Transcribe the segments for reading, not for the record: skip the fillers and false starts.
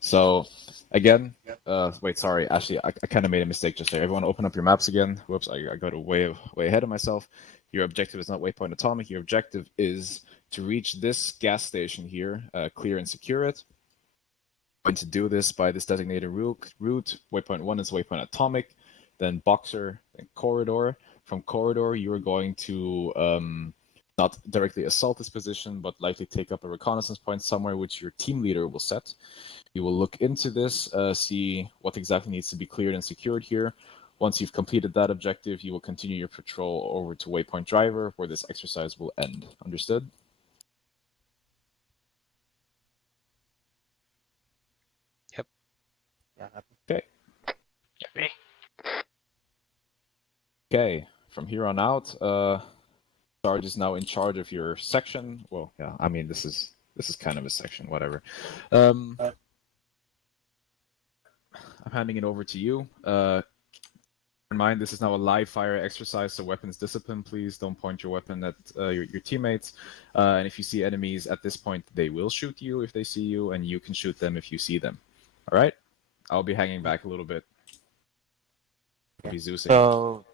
So again, wait, sorry. Actually, I kind of made a mistake just there. Everyone open up your maps again. Whoops, I got way ahead of myself. Your objective is not Waypoint Atomic. Your objective is to reach this gas station here, clear and secure it. Going to do this by this designated route. Waypoint 1 is Waypoint Atomic, then Boxer, then Corridor. From Corridor, you are going to not directly assault this position, but likely take up a reconnaissance point somewhere which your team leader will set. You will look into this, see what exactly needs to be cleared and secured here. Once you've completed that objective, you will continue your patrol over to Waypoint Driver, where this exercise will end. Understood? Yep. Yeah. Okay. Okay. Okay. From here on out, Sarge is now in charge of your section. Well, yeah, I mean this is kind of a section, whatever. I'm handing it over to you. In mind, this is now a live fire exercise, so weapons discipline, please don't point your weapon at your teammates. And if you see enemies at this point, they will shoot you if they see you, and you can shoot them if you see them. All right? I'll be hanging back a little bit. I'll be Zeusing. So,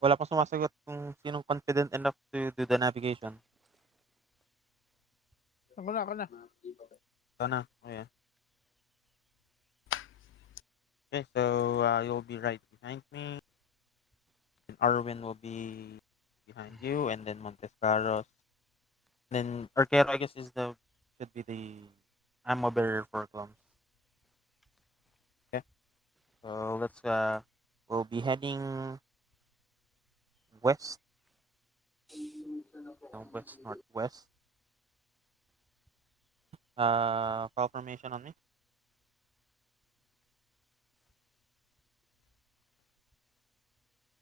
wala pong sumasagot kung sinong confident enough to do the navigation. Ako na. Ito na. Oh, yeah. Okay, so you'll be right behind me. And Arwin will be behind you, and then Montescaros. Then Arquero, I guess, should be the ammo bearer for clones. Okay, so we'll be heading west, northwest. File formation on me.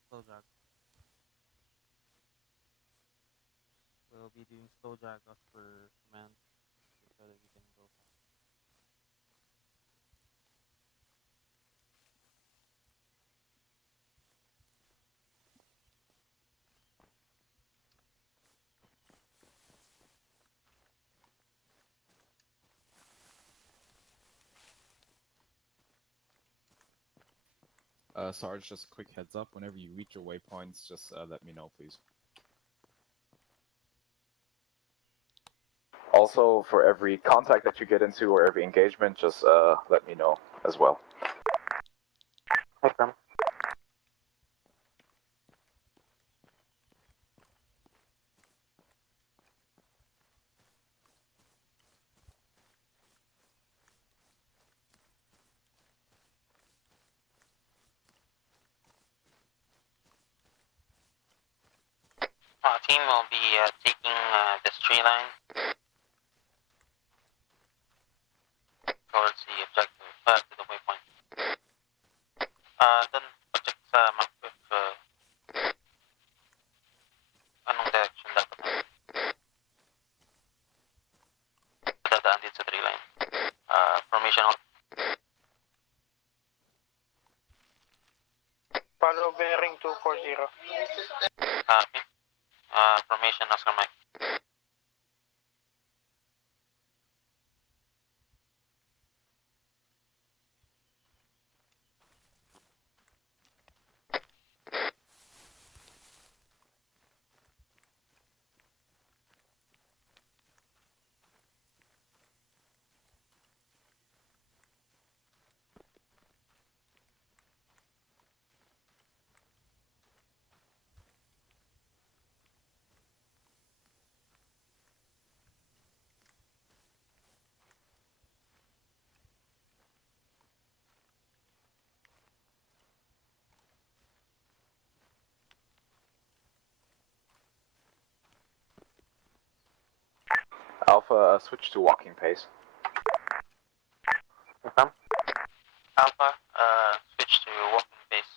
Slow jog. We'll be doing slow jog as per command so that we can go fast. Sarge, just a quick heads up. Whenever you reach your waypoints, just let me know, please. Also, for every contact that you get into or every engagement, just let me know as well. Confirm. Team will be taking this tree line towards the objective, to the waypoint. Then project sa map with anong direction dapat na? Dadaan dito sa tree line. Formation on. Follow bearing 240. Okay. Formation Oscar Mike. Alpha, switch to walking pace. Confirm. Alpha, switch to walking pace.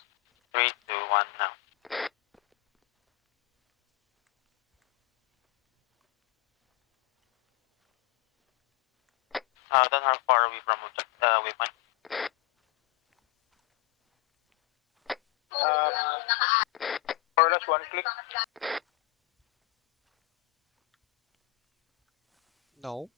3, 2, 1, now. Then how far are we from waypoint? More or less 1 click. No.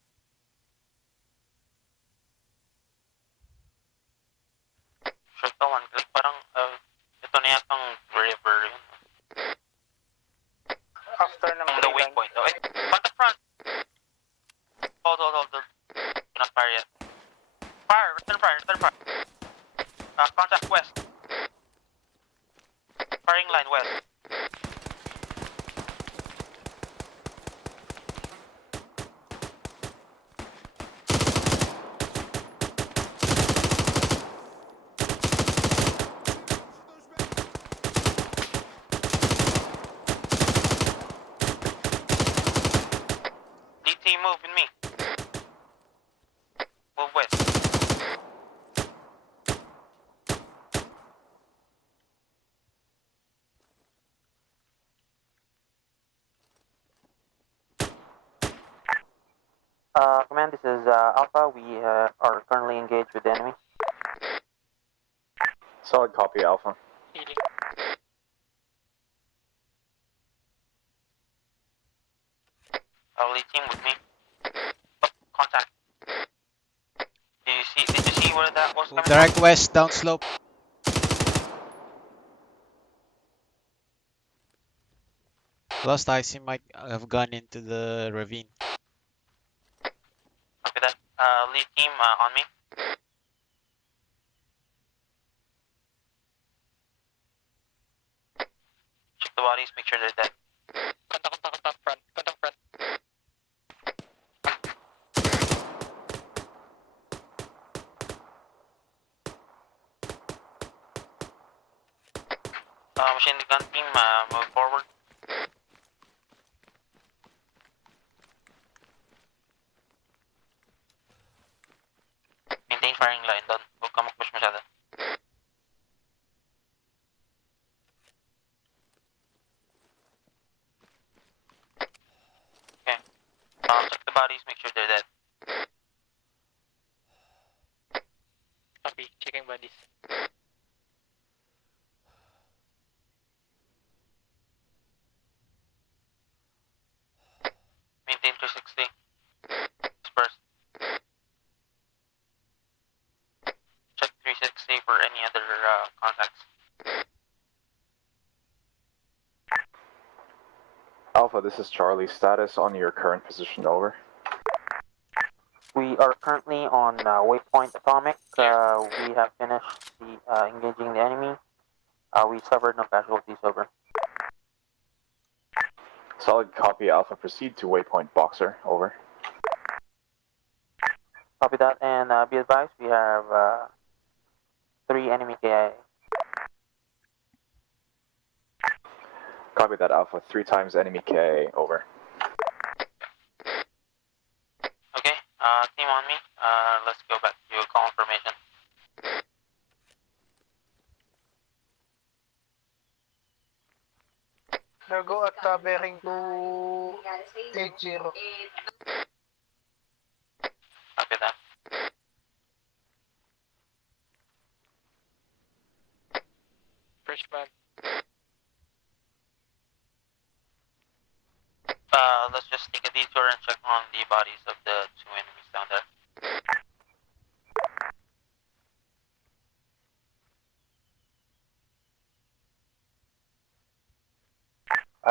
Center fire. Contact west. Firing line west. DT, move with me. Move west. Command, this is Alpha. We are currently engaged with the enemy. Solid copy, Alpha. Healing. Lead team with me. Contact. Did you see where that was coming Direct west, down slope. Lost eyes, he might have gone into the ravine. from? Copy that. Lead team on me. Check the bodies, make sure they're dead. Contact front. Contact front. Machine gun team, move forward. Maintain firing line doon. Huwag ka mag-push masyado. Okay. Check the bodies, make sure they're dead. Copy. Checking bodies. Maintain 360. Disperse. Check 360 for any other contacts. Alpha, this is Charlie. Status on your current position, over. We are currently on waypoint Atomic. We have finished engaging the enemy. We suffered no casualties, over. Solid copy, Alpha. Proceed to waypoint Boxer, over. Copy that, and be advised, we have 3 enemy KIA. Copy that, Alpha. 3 times enemy KIA, over. Okay, team on me. Let's go back to call information. Go at bearing 280. Copy that. Fresh man. Let's just take a detour and check on the bodies of the 2 enemies down there.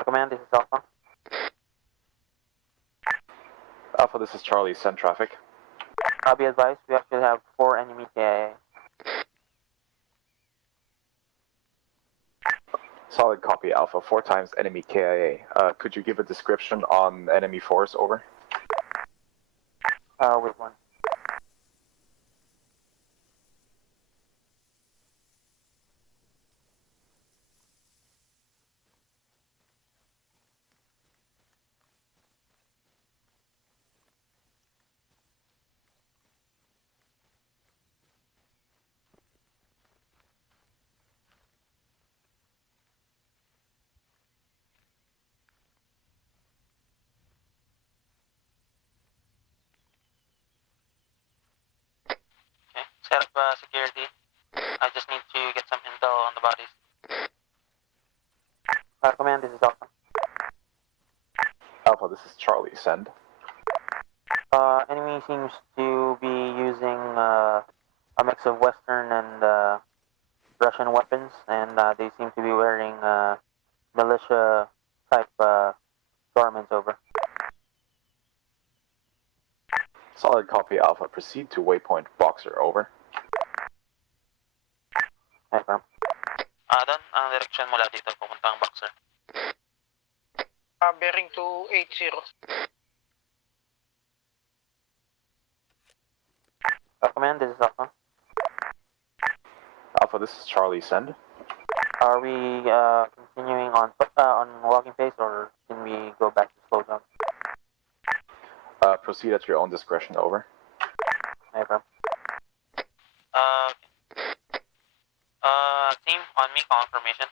Command, this is Alpha. Alpha, this is Charlie. Send traffic. Be advised, we actually have 4 enemy KIA. Solid copy, Alpha. 4 times enemy KIA. Could you give a description on enemy force, over? Wait one. Okay, set up security. I just need to get some intel on the bodies. Command, this is Alpha. Alpha, this is Charlie. Send. Enemy seems to be using a mix of Western and Russian weapons, and they seem to be wearing militia type garments, over. Solid copy, Alpha. Proceed to waypoint Boxer, over. Affirm. Don, ang direksyon mula dito pupuntang Boxer. Bearing 280. Command, this is Alpha. Alpha, this is Charlie. Send. Are we continuing on walking pace, or can we go back to slow jog? Proceed at your own discretion. Over. Affirm. Team, on me, confirmation.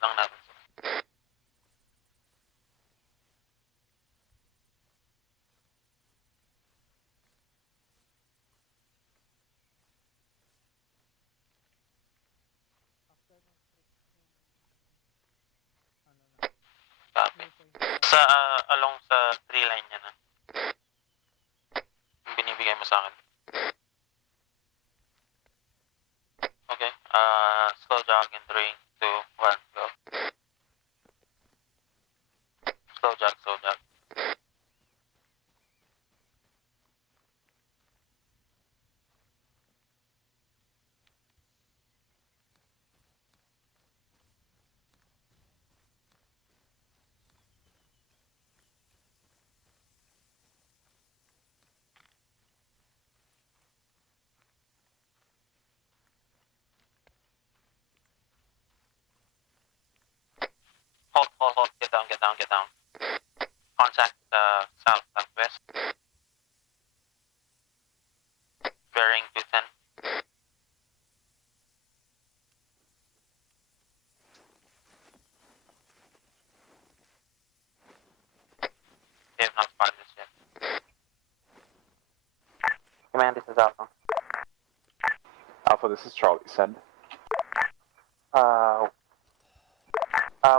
Lang natin. Copy. Sa, along sa tree line niya na. Yung binibigay mo sa akin. Okay. Slow jog in 3, 2, 1, go. Slow jog, slow jog. Hold, get down, get down, get down. Contact south, southwest. Bearing 210. They have not spotted this yet. Command, this is Alpha. Alpha, this is Charlie. Send.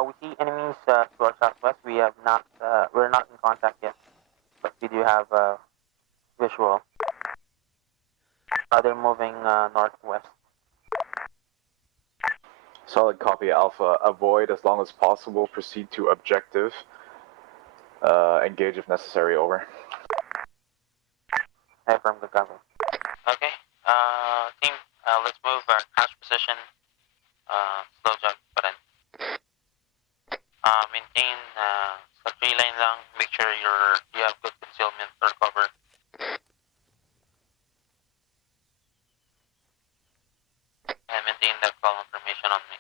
We see enemies to our southwest. We're not in contact yet, but we do have visual. They're moving northwest. Solid copy, Alpha. Avoid as long as possible. Proceed to objective. Engage if necessary. Over. Affirm, good copy. Okay. Team, let's move our crash position. Slow jog pa rin. Maintain sa tree line lang. Make sure you have good concealment or cover. And maintain that call information on me.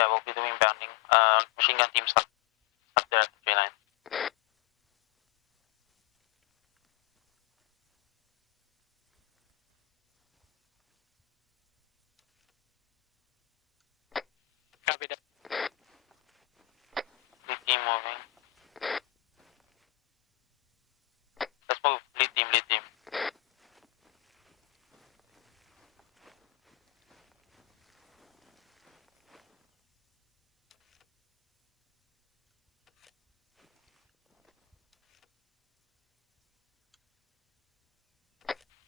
Yeah, we'll be doing bounding. Machine gun team stuck there at the tree line. Copy that. Lead team moving. Let's move. Lead team, lead team.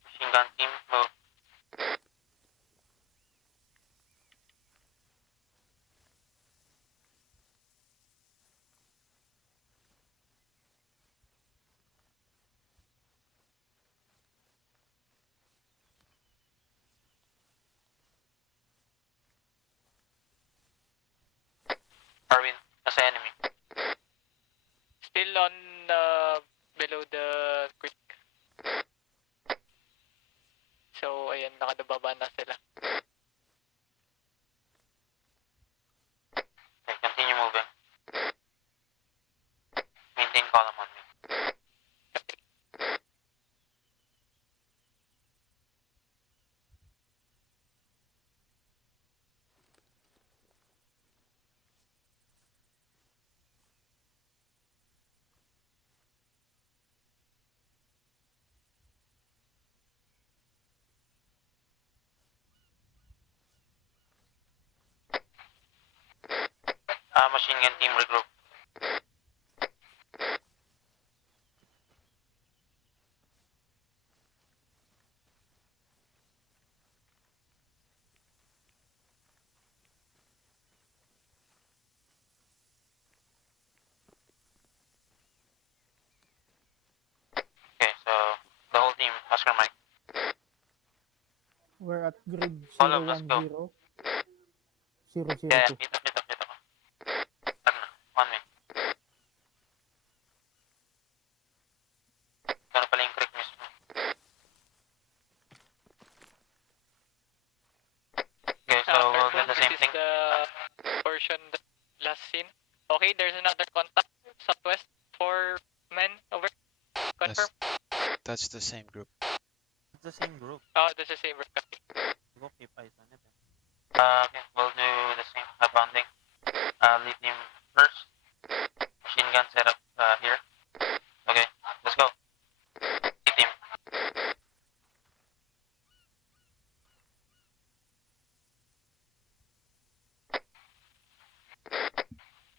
Machine gun team, move. Arwin, nasa enemy. Still on below the creek. So, ayan, nakadababa na sila. Okay, continue moving. Maintain column on me. machine gun team regroup. Okay, so the whole team, Oscar Mike. We're at grid Follow, let's go. 010 002. Yeah, kita ko. Ano, on me. Ito na pala yung creek mismo. Okay, so we'll do the same This thing. is the portion the last scene. Okay, there's another contact. Southwest 4 men over. Confirm. That's the same group. It's the same group. Oh, that's the same. Go keep eyes on it. Okay, we'll do the same bonding. Lead team first. Machine gun setup here. Okay, let's go. Lead team.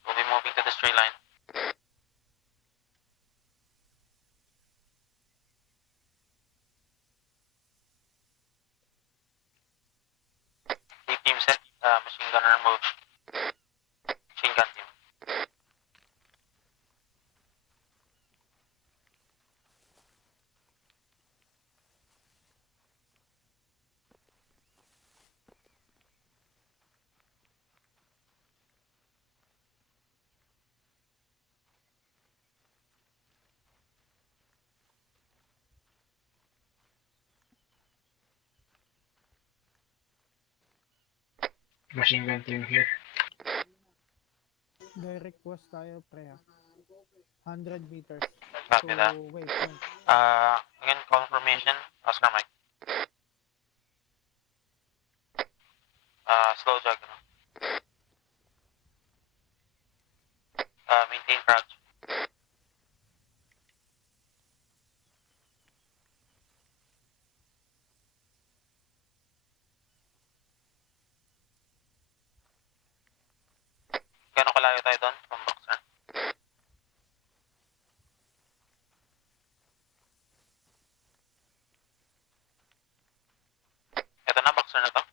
We'll be moving to the straight line. Lead team set. Machine gunner move. Machine gun team. Machine gun team here. Direct west tayo, pre. 100 meters. Copy that. Waypoint. Again, confirmation. Oscar Mike. Slow jog. Maintain crouch. Gano'ng kalayo tayo doon from boxer? Ito na, boxer na to.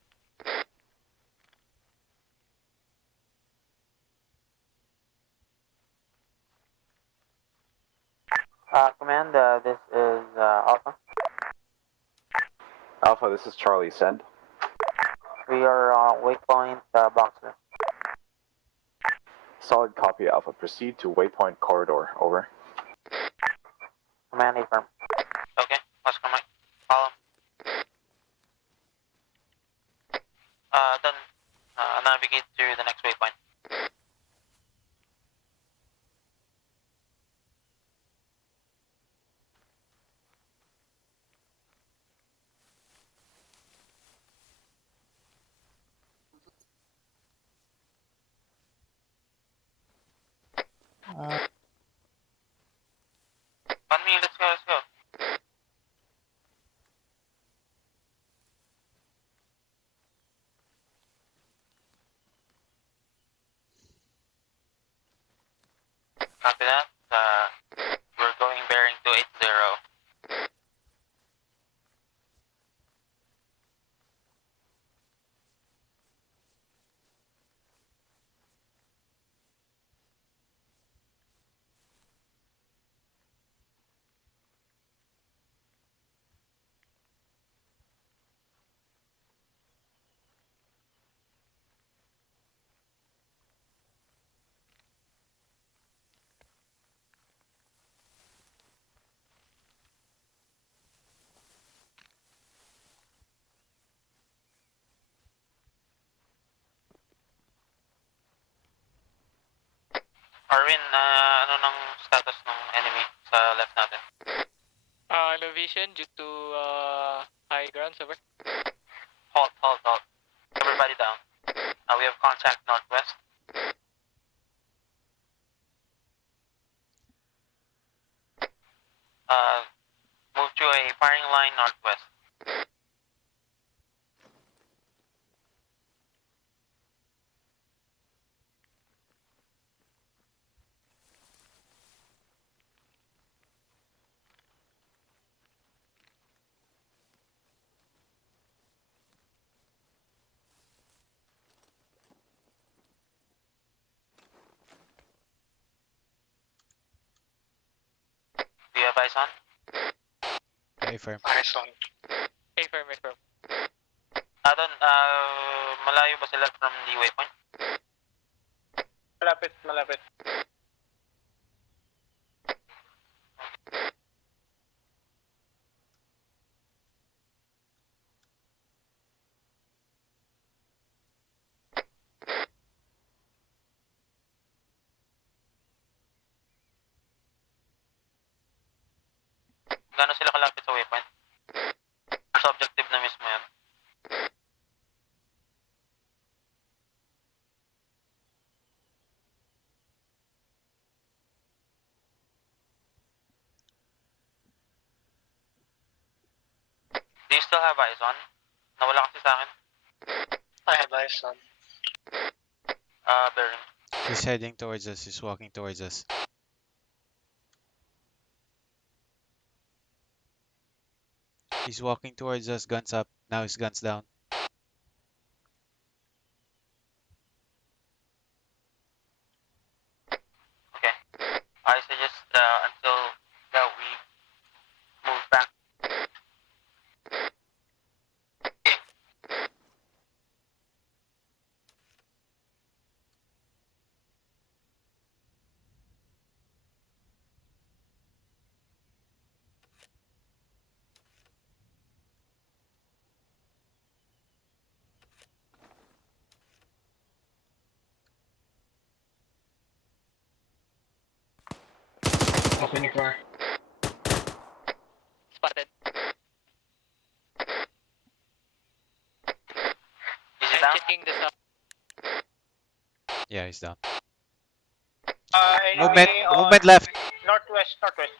Command, this is Alpha. Alpha, this is Charlie. Send. We are waypoint boxer. Solid copy, Alpha. Proceed to waypoint corridor. Over. Command, affirm. Okay, Oscar Mike. Follow. Then navigate to the next waypoint. On me, let's go, let's go. Copy that. We're going bearing 280. Arwin, ano nang status ng enemy sa left natin? No vision due to high grounds over. Halt. Everybody down. We have contact northwest. Move to a firing line northwest. Advise on. Affirm. Eyes on. Affirm, affirm. Don, malayo ba sila from the waypoint? Malapit, malapit. Gano'n sila kalapit sa waypoint? Sa objective na mismo yan. Do you still have eyes on? Nawala kasi sa akin. I have eyes on. Bearing. He's heading towards us. He's walking towards us. He's walking towards us. Guns up. Now his guns down. Okay. I suggest until that we move back. Open your car. Spotted. Is it I'm down? checking this up. Yeah, he's down. Enemy Movement. on Movement left. Northwest, northwest.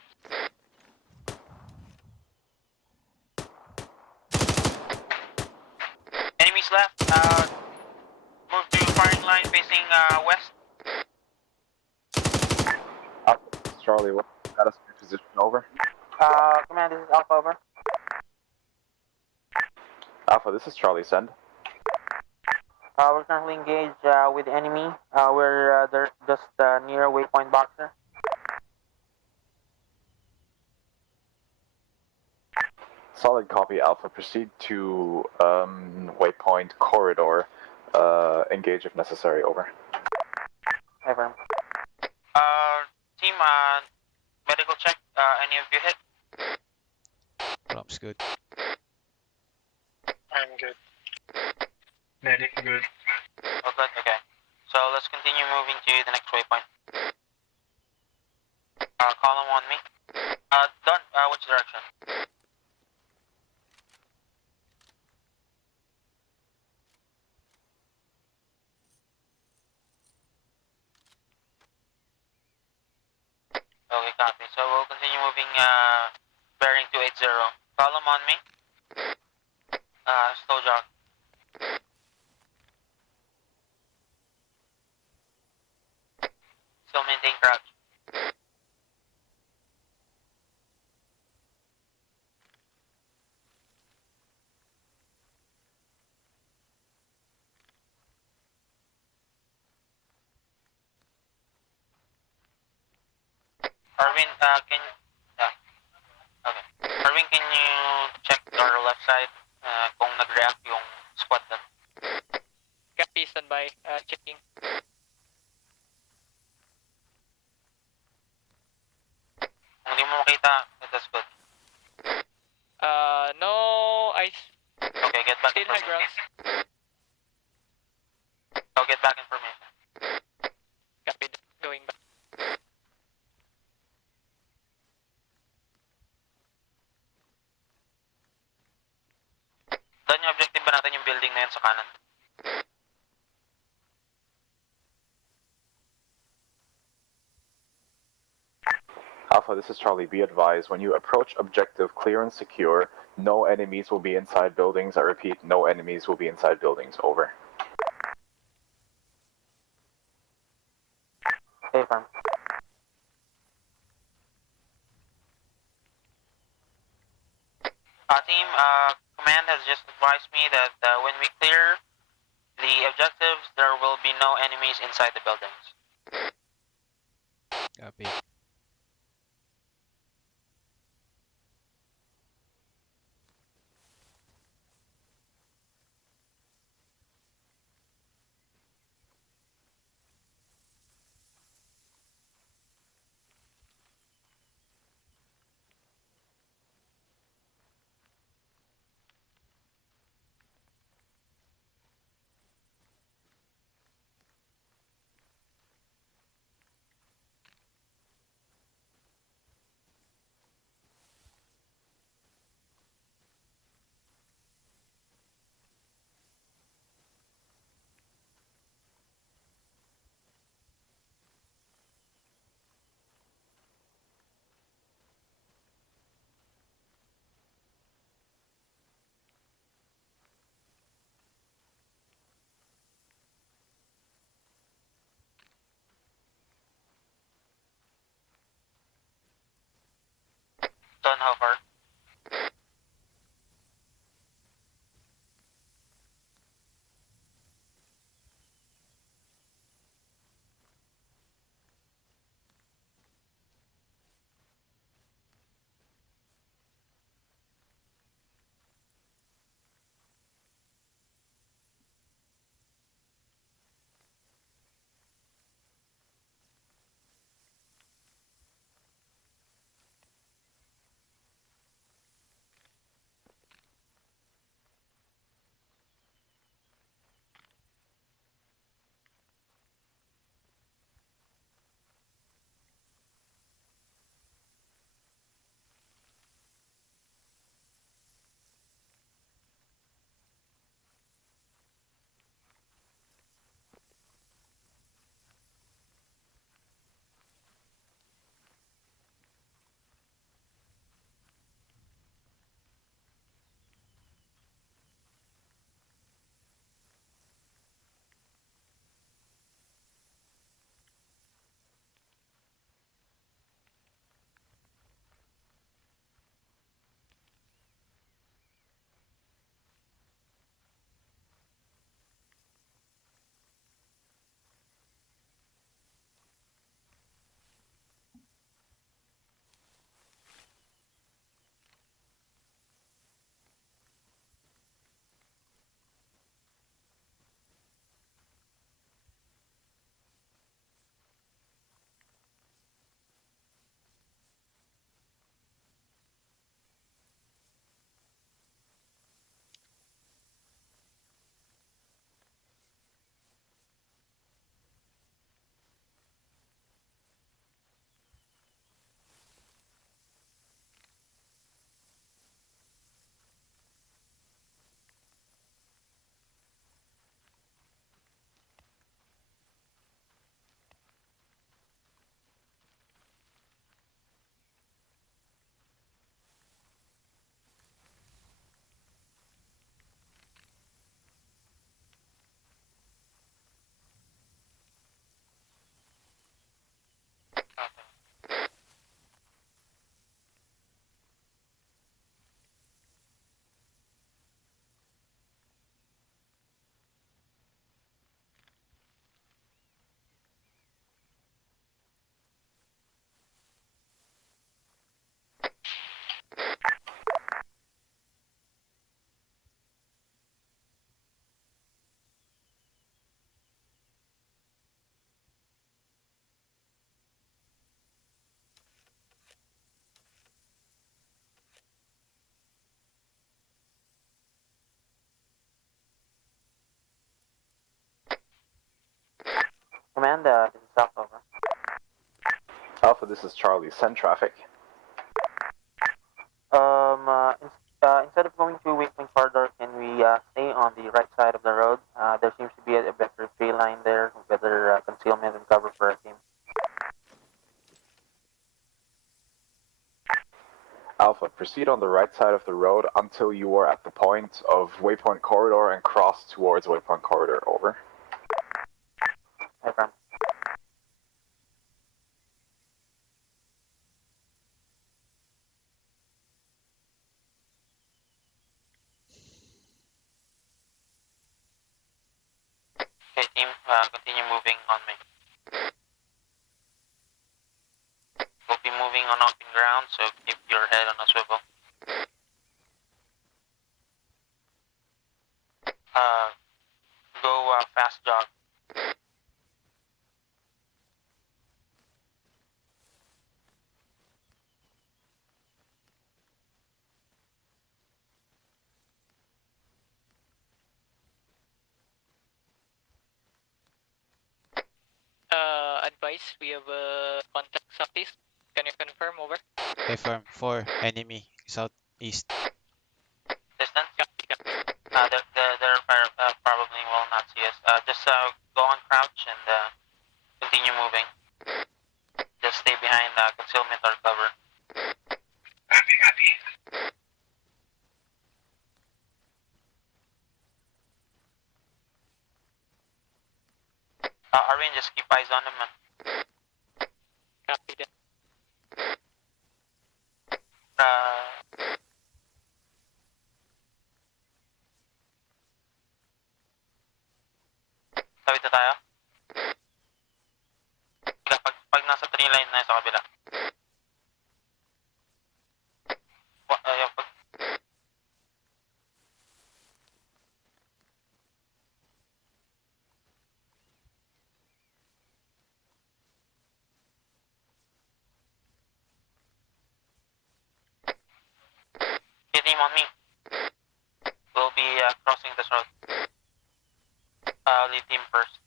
Enemies left. Move to firing line facing west. Charlie, what status of your position? Over. Command, this is Alpha, over. Alpha, this is Charlie. Send. We're currently engaged with the enemy. We're just near waypoint boxer. Solid copy, Alpha. Proceed to waypoint corridor. Engage if necessary. Over. Affirm. Team, medical check. Any of you hit? Pump's good. I'm good. Medic good. Oh, good. Okay. So let's continue moving to the next waypoint. Column on me. Done. Which direction? Okay, copy. So we'll continue moving, bearing 280. Column on me. Slow jog. Still maintain crouch. Arvin, can you... Yeah. Okay. Arvin, can you check our left side kung nag-react yung squad doon? Copy, standby. Checking. Kung hindi mo makita, that's good. No, I Okay, get back still high ground. information. Oh, get back information. Copy. Going back. Doon yung objective ba natin yung building na yun sa kanan? Alpha, this is Charlie. Be advised, when you approach objective clear and secure, no enemies will be inside buildings. I repeat, no enemies will be inside buildings. Over. Affirm. Team, command has just advised me that when we clear the objectives, there will be no enemies inside the buildings. Copy. Done, how far? Command, this is South, over. Alpha, this is Charlie. Send traffic. Instead of going to waypoint corridor, can we stay on the right side of the road? There seems to be a better tree line there, better concealment and cover for our team. Alpha, proceed on the right side of the road until you are at the point of waypoint corridor and cross towards waypoint corridor. Over. Okay. Okay, team, continue moving on me. We'll be moving on open ground, so keep your head on a swivel. Go fast jog. Advice, we have a contact southeast. Can you confirm? Over. Affirm. 4. Enemy. Southeast. Distance? Copy, copy. They're probably will not see us. Just go on crouch and continue moving. Just stay behind concealment or cover. Copy, copy. Arvin, just keep eyes on them, man. Copy that. Tawid na tayo? Pag nasa tree line na sa kabila. Pag team on me. We'll be crossing this road. Lead team first.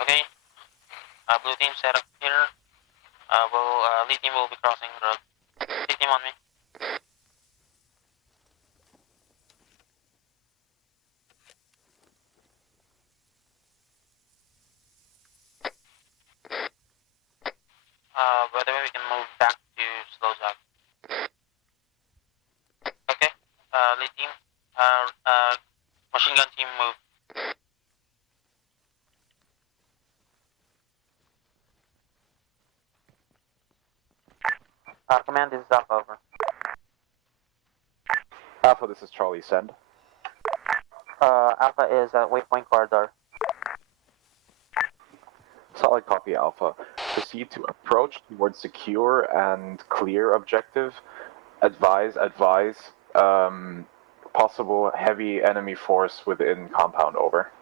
Okay. Blue team set up here. Lead team will be crossing the road. Lead team on me. By the way, we can move back to slow jog. Okay. Lead team. Machine gun team move. Command, this is Alpha, over. Alpha, this is Charlie. Send. Alpha is at waypoint corridor. Solid copy, Alpha. Proceed to approach towards secure and clear objective. Advise. Possible heavy enemy force within compound, over.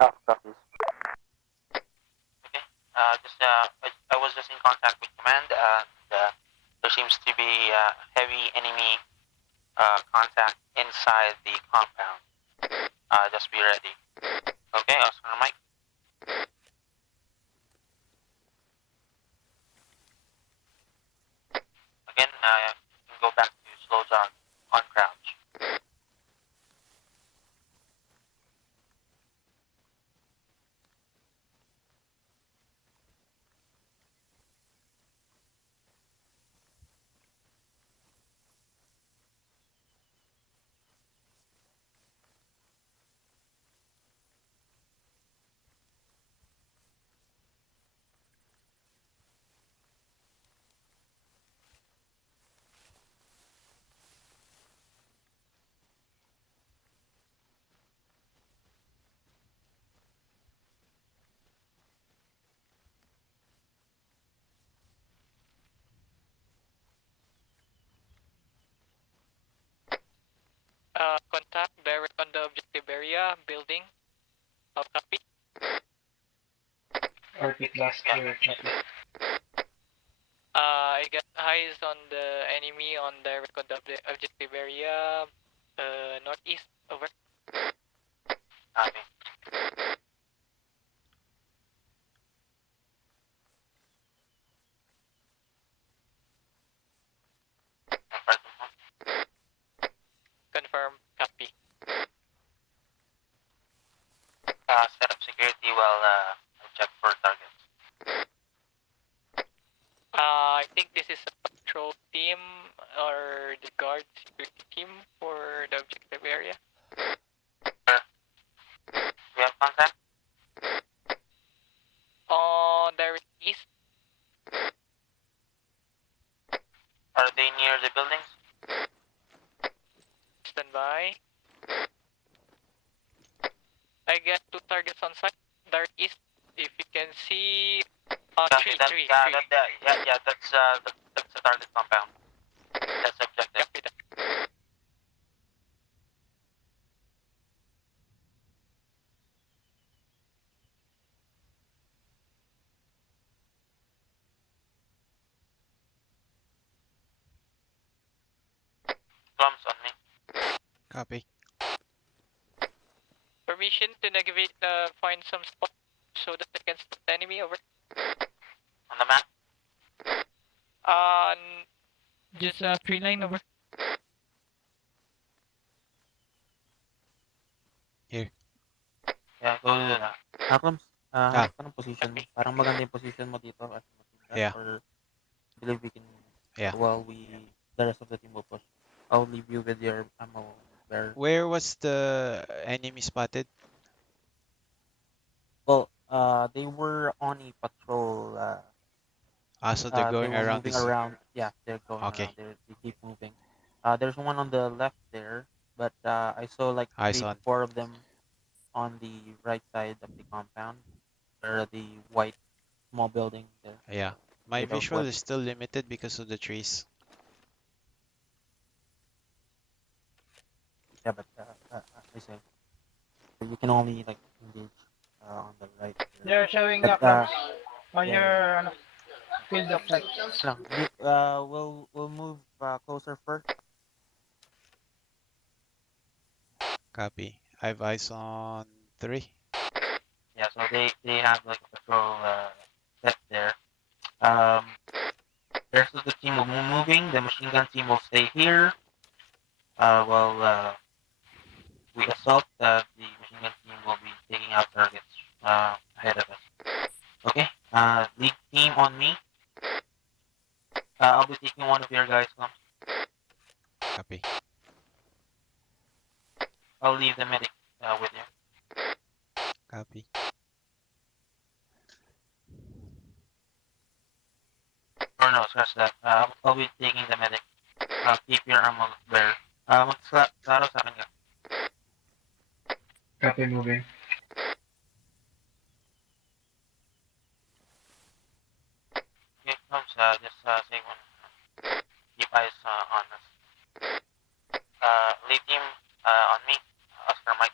Alpha copies. Okay. I was just in contact with command, and there seems to be heavy enemy contact inside the compound. Just be ready. Okay, Oscar Mike. Again, you can go back to slow jog on crouch. Contact direct on the objective area, building. I'll copy. Repeat last year, copy. I got eyes on the enemy on direct on the objective area, northeast, over. Copy. Confirm, copy. Set up security while I check for targets. I think this is a patrol team or the guard security team for the objective area. We have contact? On direct east, Are they near the buildings? stand by. I got 2 targets on site, direct east. If you can see, Copy that. three. That's the target compound. That's objective. Copy that. Drums on me. Copy. Permission to navigate, find some spot so that I can spot the enemy, over. On the map? Just 3-9, over. Here. Yeah, go to that. Akrams, hanap ka ng position mo. Parang maganda yung position mo dito as a machine gun, Yeah. or I believe we can, Yeah. while the rest of the team will push. I'll leave you with your ammo bearer. Where was the enemy spotted? Well, they were on a patrol. So they're They going were around moving this. around. Yeah, they're going Okay. around. They keep moving. There's one on the left there, but I saw like Eyes 3 to on. 4 of them on the right side of the compound, or the white small building there, Yeah. My straight visual southwest. is still limited because of the trees. Yeah, but I say you can only like engage on the right there. They're showing But close on yeah, your field of sight. no, we'll move closer first. Copy. I have eyes on 3. Yeah, so they have like a patrol set there. Um, the rest of the team will be moving. The machine gun team will stay here. While we assault, the machine gun team will be taking out targets ahead of us. Okay. Lead team on me. I'll be taking one of your guys. Copy. I'll leave the medic with you. Copy. Or no, scratch that. I'll be taking the medic. Keep your ammo there. Magklaro sa akin ka. Copy moving. Okay, comes. Just say one. Keep eyes on us. Lead team on me. Oscar Mike.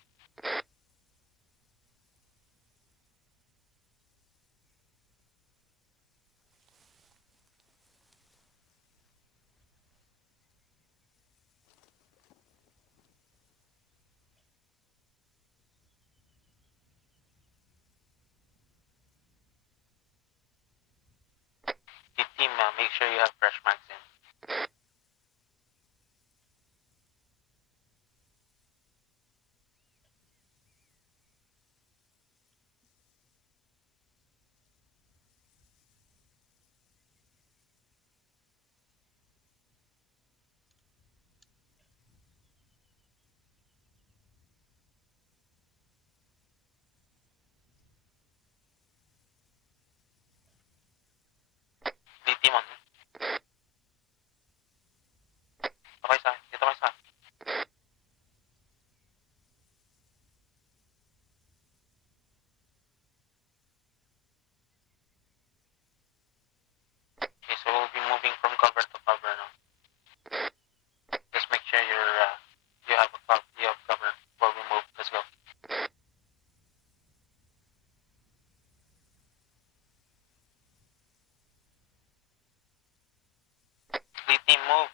Lead team, make sure you have fresh mags in. Lead team on me. Okay sa akin. Dito kayo sa akin. Okay, so we'll be moving from cover to cover now. Just make sure you have cover before we move. Let's go. Lead team, move.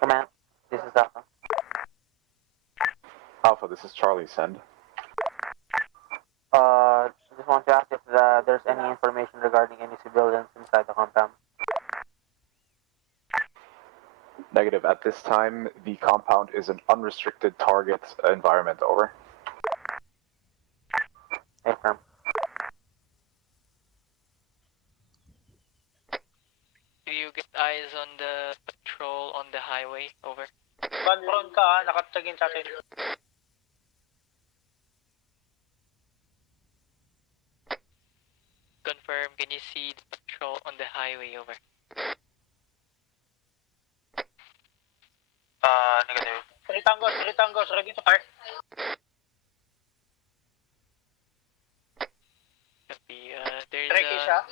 Command, this is Alpha. Alpha, this is Charlie. Send. Just want to ask if there's any information regarding any civilians inside the compound. Negative. At this time, the compound is an unrestricted target environment. Over. Confirm. Do you get eyes on the patrol on the highway? Over. Bandron ka nakatagin sa atin. Confirm, can you see the patrol on the highway? Over. Negative. Three tangos, ready to fire. Copy. There's Direct isa.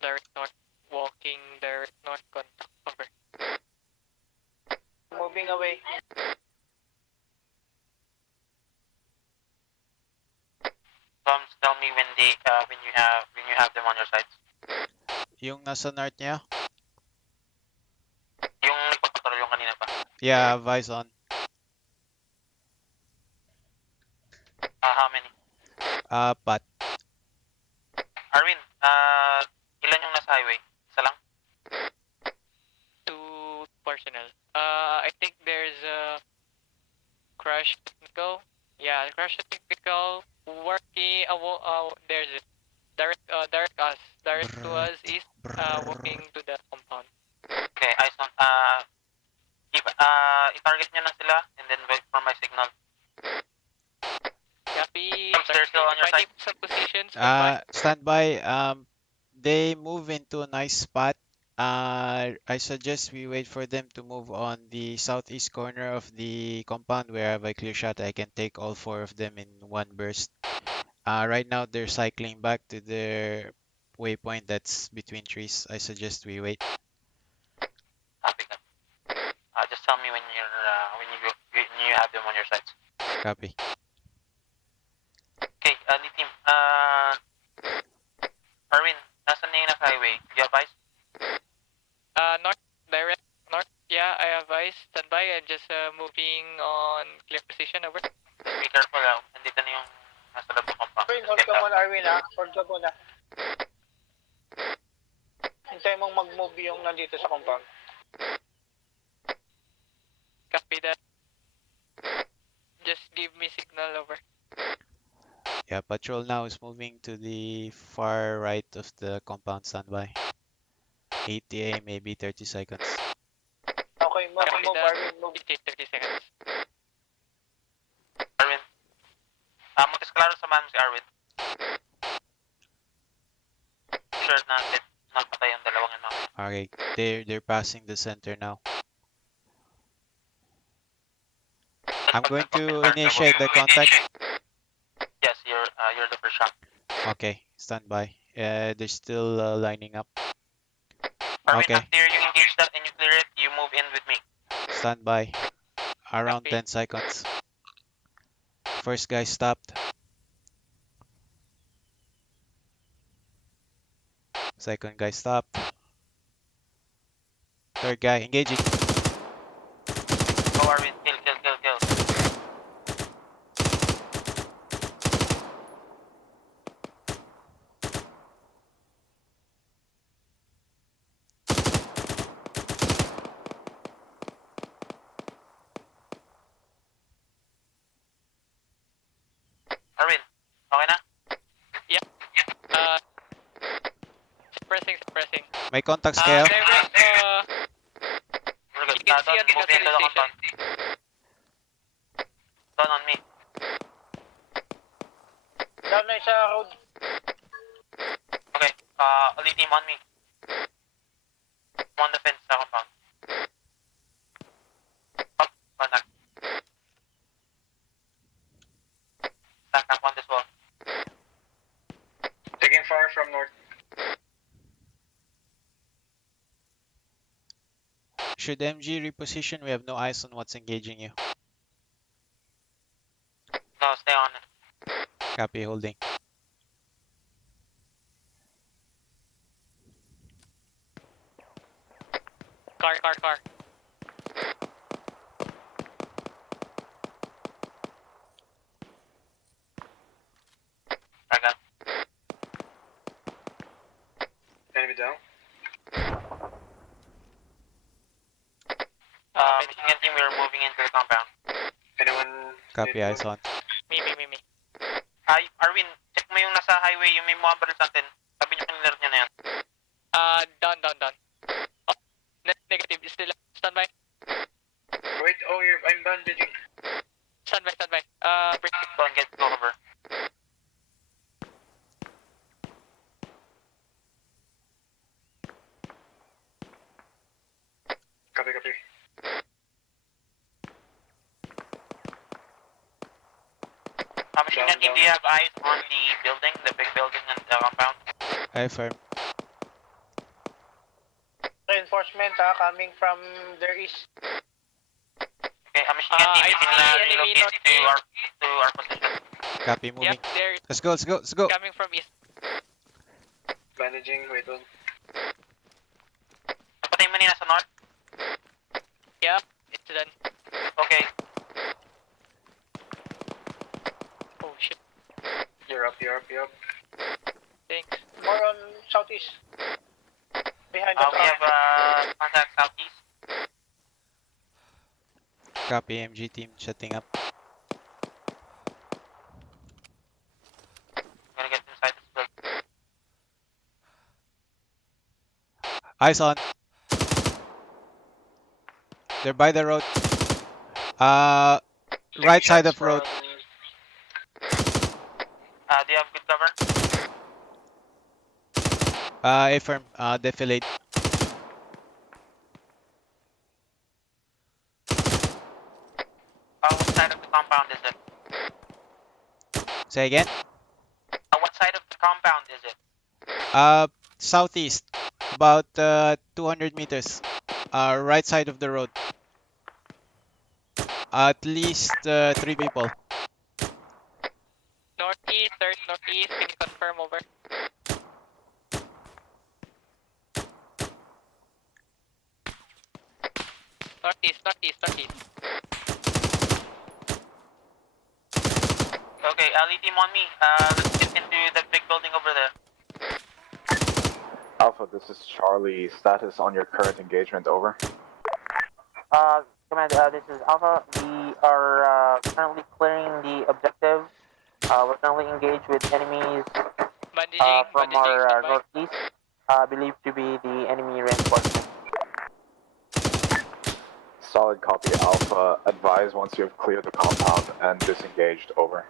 direct north, walking direct north contact. Over. Moving away. Tell me when you have them on your sides. Yung nasa north niya? Yung nagpapatrol yung kanina pa. Yeah, eyes on. How many? Pat. Arwin, ilan yung nasa highway? Isa lang? 2 personnel. I think there's a crash technical. Yeah, crash technical working. There's it. Direct to us. East. Walking to the compound. I-target nyo na sila and then wait for my signal. Copy. They're still on your Finding side. some positions. Standby. Standby. They move into a nice spot. I suggest we wait for them to move on the southeast corner of the compound where I have a clear shot. I can take all 4 of them in one burst. Right now they're cycling back to their waypoint that's between trees. I suggest we wait. Copy ka. Just tell me when you have them on your sides. Copy. Okay, lead team. Arwin, nasa na yung highway? Do you have eyes? North. Direct. North. Yeah, I have eyes. Standby. I'm just moving on clear position. Over. Be careful nandito na yung nasa loob ng compound. Arwin, hold ka muna, Arwin ha. Hold ka muna. Hintay mong mag-move yung nandito sa compound. Copy that. Just give me signal. Over. Yeah, patrol now is moving to the far right of the compound. Standby. ETA maybe 30 seconds. Okay, move, Copy move, that. Arwin, move. 30 seconds. Arwin. Montes Claros, samahan mo si Arwin. Sure na napatay yung dalawang yun. Okay, they're passing the center now. I'm going to initiate the contact. Yes, you're the first shot. Okay, standby. They're still lining up. Arwin, Okay. after you engage that and you clear it, you move in with me. Standby. Around Copy. 10 seconds. First guy stopped. Second guy stopped. Third guy engaging. Go Arwin, kill. Arwin, okay na? Suppressing. May contacts kayo? Direct. We're good. You can see Don't on the move into the station. compound. Down on me. Down na sa road. Okay, elite team on me. I'm on the fence sa compound. Up, contact. Stack up on this wall. Taking fire from north. Should MG reposition? We have no eyes on what's engaging you. No, stay on it. Copy, holding. Car. I got. Enemy down. Machine gun team, we're moving into the compound. Anyone? Copy, eyes on. Me. Ay, Arwin, check mo yung nasa highway, yung may mga baril sa atin. Sabi niyo kanilaro niya na yan. Down. Oh, negative. Still standby. Wait, I'm bandaging. Standby. Break. Go and get over. Copy. Machine gun team, do you have eyes on the building, the big building and the compound? I affirm. Reinforcement coming from their east. Okay, machine gun team, I you can see enemy relocate north to our position. Copy, moving. Yep, they're Let's go. coming from east. Bandaging, wait on. Napatay mo nila sa north? Yeah, it's done. Okay, Oh shit. You're up. Thanks. More on southeast. Behind the we car. have contact southeast. Copy, MG team shutting up. Gonna get inside this building. Eyes on. They're by the road. Right side of road. Do you have good cover? Affirm. Defilade. What side of the compound is it? Say again. What side of the compound is it? Southeast. About 200 meters. Right side of the road. At least 3 people. Northeast, third northeast. Can you confirm over? Northeast. Okay, lead team on me. Let's get into the big building over there. Alpha, this is Charlie. Status on your current engagement, over. Command, this is Alpha. We are currently clearing the objective. We're currently engaged with enemies from our northeast, believed to be the enemy reinforcement. Solid copy, Alpha. Advise once you have cleared the compound and disengaged, over.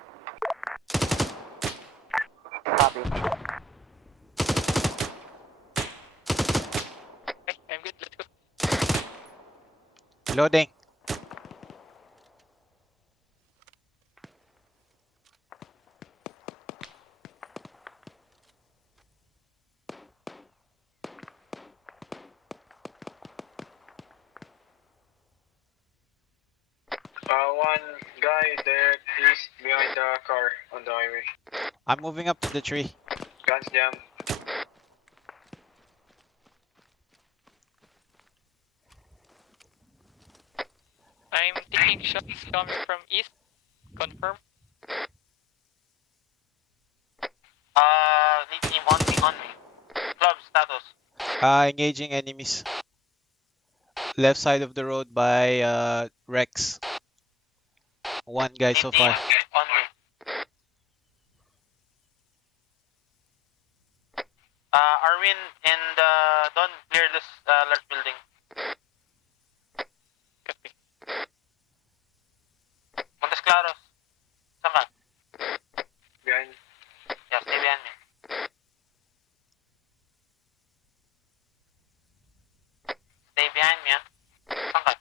Copy. Okay, I'm good. Let's go. Loading. One guy there is behind the car on the highway. I'm moving up to the tree. Guns jam. I'm taking shots coming from east. Confirm. Lead team on me. Club status. Engaging enemies. Left side of the road by Rex. One guy so Lead team far. on me. Arwin and Don, clear this large building. Copy. Montes Claros. Saan ka? Behind. Yeah, stay behind me. Stay behind me, ah. Saan ka?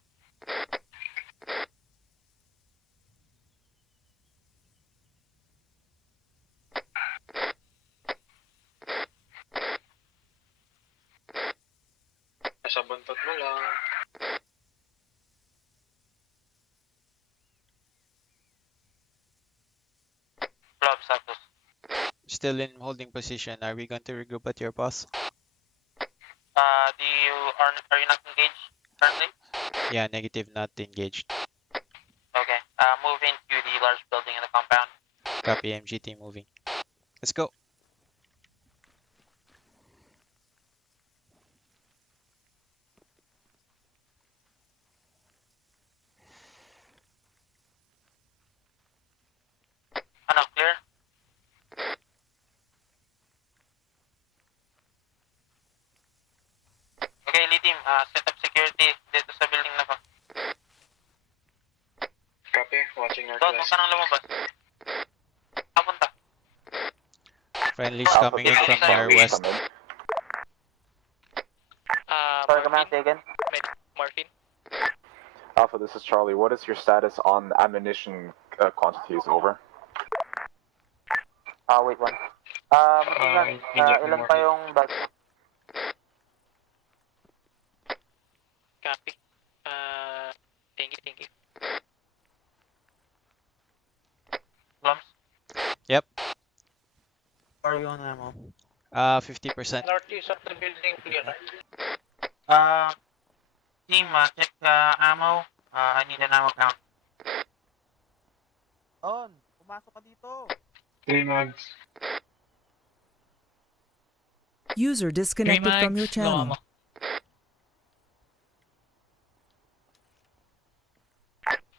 Nasa buntot mo lang. Club status. Still in holding position. Are we going to regroup at your post? Are you not engaged currently? Yeah, negative, not engaged. Okay. Move into the large building in the compound. Copy, MGT moving. Let's go. Ano, clear? Okay, lead team, set up security dito sa building na ko. Copy. Watching our Don, huwag class. ka nang lumabas. Papunta. Friendly's Alpha, coming this in is from Charlie. our Charlie. west. Come in. Sorry, Command, Morphine. say again. Morphine. Alpha, this is Charlie. What is your status on ammunition quantities, over? Wait one. Ilan pa yung bag mo? Copy. Thank you. Clubs? Yep. Are you on ammo? 50%. Northeast of the building clear. Team, check ammo. I need an ammo count. On! Pumasok ka dito! 3 mags. User disconnected from your channel.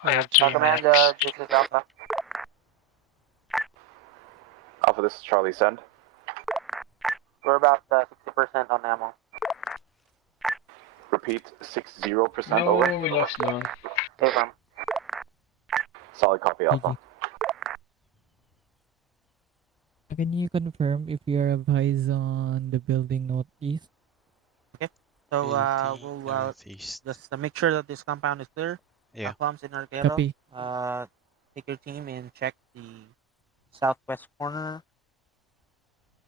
I have 3 Command, mags. this is Alpha. Alpha, this is Charlie. Send. We're about 60% on ammo. Repeat, 60% No, over. we lost none. Affirm. Solid copy, Alpha. Can you confirm if you are advised on the building northeast? So Building we'll northeast. just make sure that this compound is clear. Yeah. Clumps and Arquero. Copy. Take your team and check the southwest corner,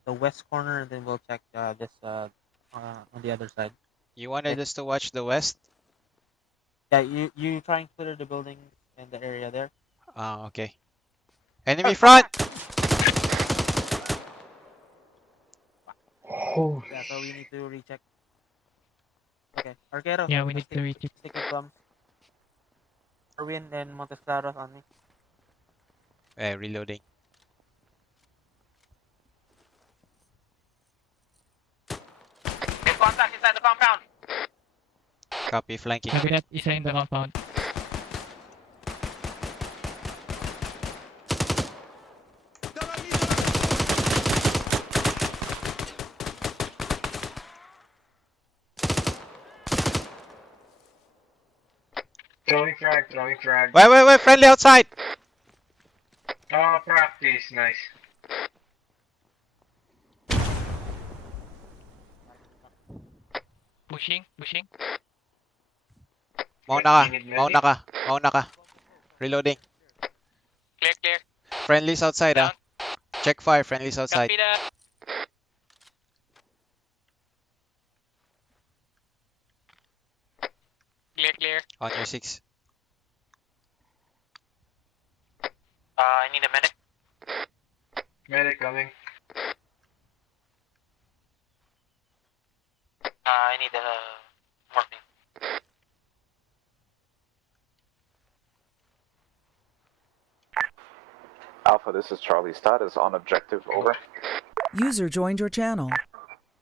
the west corner, and then we'll check this on the other side. You wanted us to watch the west? Yeah, you try and clear the building and the area there. Okay. Enemy front! Oh, Yeah, so we need to recheck. Okay, Arquero. Yeah, we need to recheck. Stick with Clumps. Erwin and Montesclaros on me. Reloading. Get contact inside the compound. Copy, flanking. Copy that. Isa in the compound. throwing frag. Wait, friendly outside! Oh, practice, nice. Pushing. Mauna ka. Reloading. Clear. Friendlies outside, Down. Check fire, friendlies outside. Copy that. Clear. On your 6. I need a medic. Medic coming. I need a morphine. Alpha, this is Charlie. Status on objective, over. User joined your channel.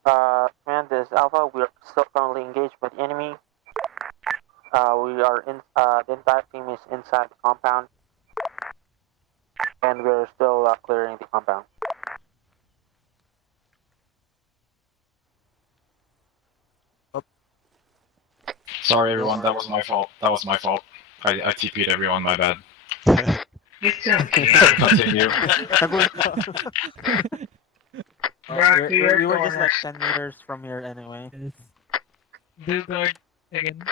Command, this is Alpha. We are still currently engaged with the enemy. We are in. The entire team is inside the compound, and we're still clearing the compound. Sorry, everyone. That was my fault. I TP'd everyone. My bad. It's okay. Continue. Back to your we were just corner. like 10 meters from here anyway. Yes. Do guard again.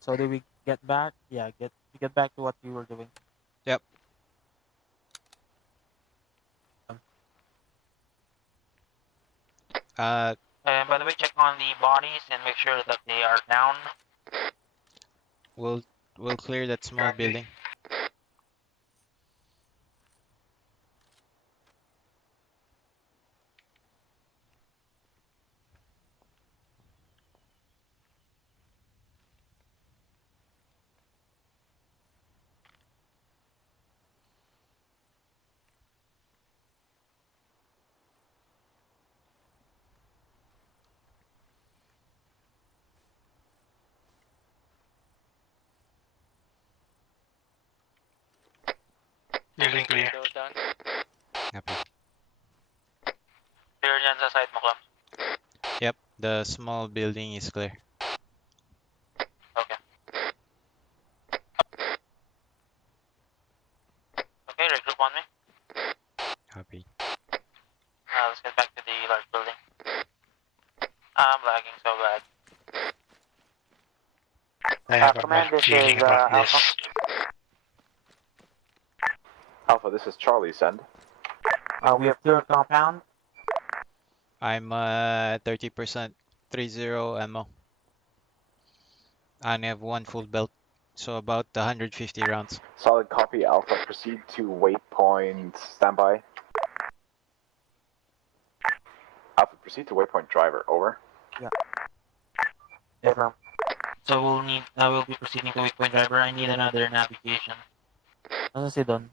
So did we get back? Yeah, get back to what we were doing. Yep. And by the way, check on the bodies and make sure that they are down. We'll clear that small Copy. building. Building clear. Window down. Copy. Clear dyan sa side mo, Clumps. Yep, the small building is clear. Okay. Okay, regroup on me. Copy. Let's get back to the large building. I'm lagging so bad. Command, this is Alpha. Alpha, this is Charlie. Send. We have cleared compound. I'm 30%, 30 ammo. I only have 1 full belt, so about 150 rounds. Solid copy, Alpha. Proceed to waypoint. Standby. Alpha, proceed to waypoint driver. Over. Affirm. So we'll be proceeding to waypoint driver. I need another navigation. Ano si Don?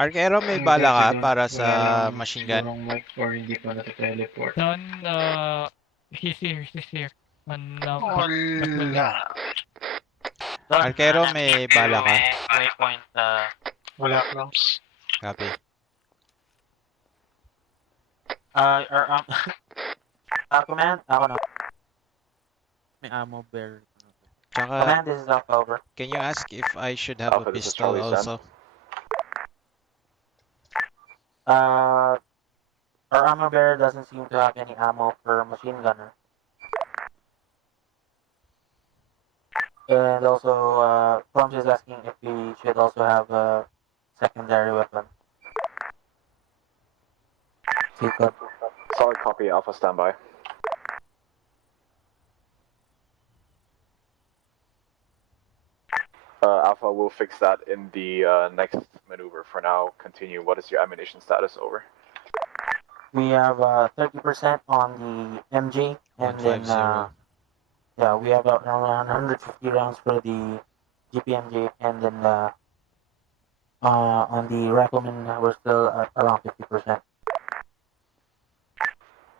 Arquero, may bala ka para sa machine gun? Sigurong mic or hindi pa nata-teleport. Don, he's here. On Arquero, may bala ka? Waypoint, Wala, Clumps. Copy. Command, no. May ammo bear. Tsaka, Command, this is Alpha, over. can you ask if I should have a Alpha, this is pistol Charlie Sam. also? Our armor bearer doesn't seem to have any ammo for machine gunner. And also, Forms is asking if we should also have a secondary weapon. Secret. Solid copy, Alpha standby. Alpha, we'll fix that in the next maneuver. For now, continue. What is your ammunition status? Over. We have 30% on the MG, and then 150. yeah, we have around 150 rounds for the GPMG, and then on the rifleman we're still at around 50%.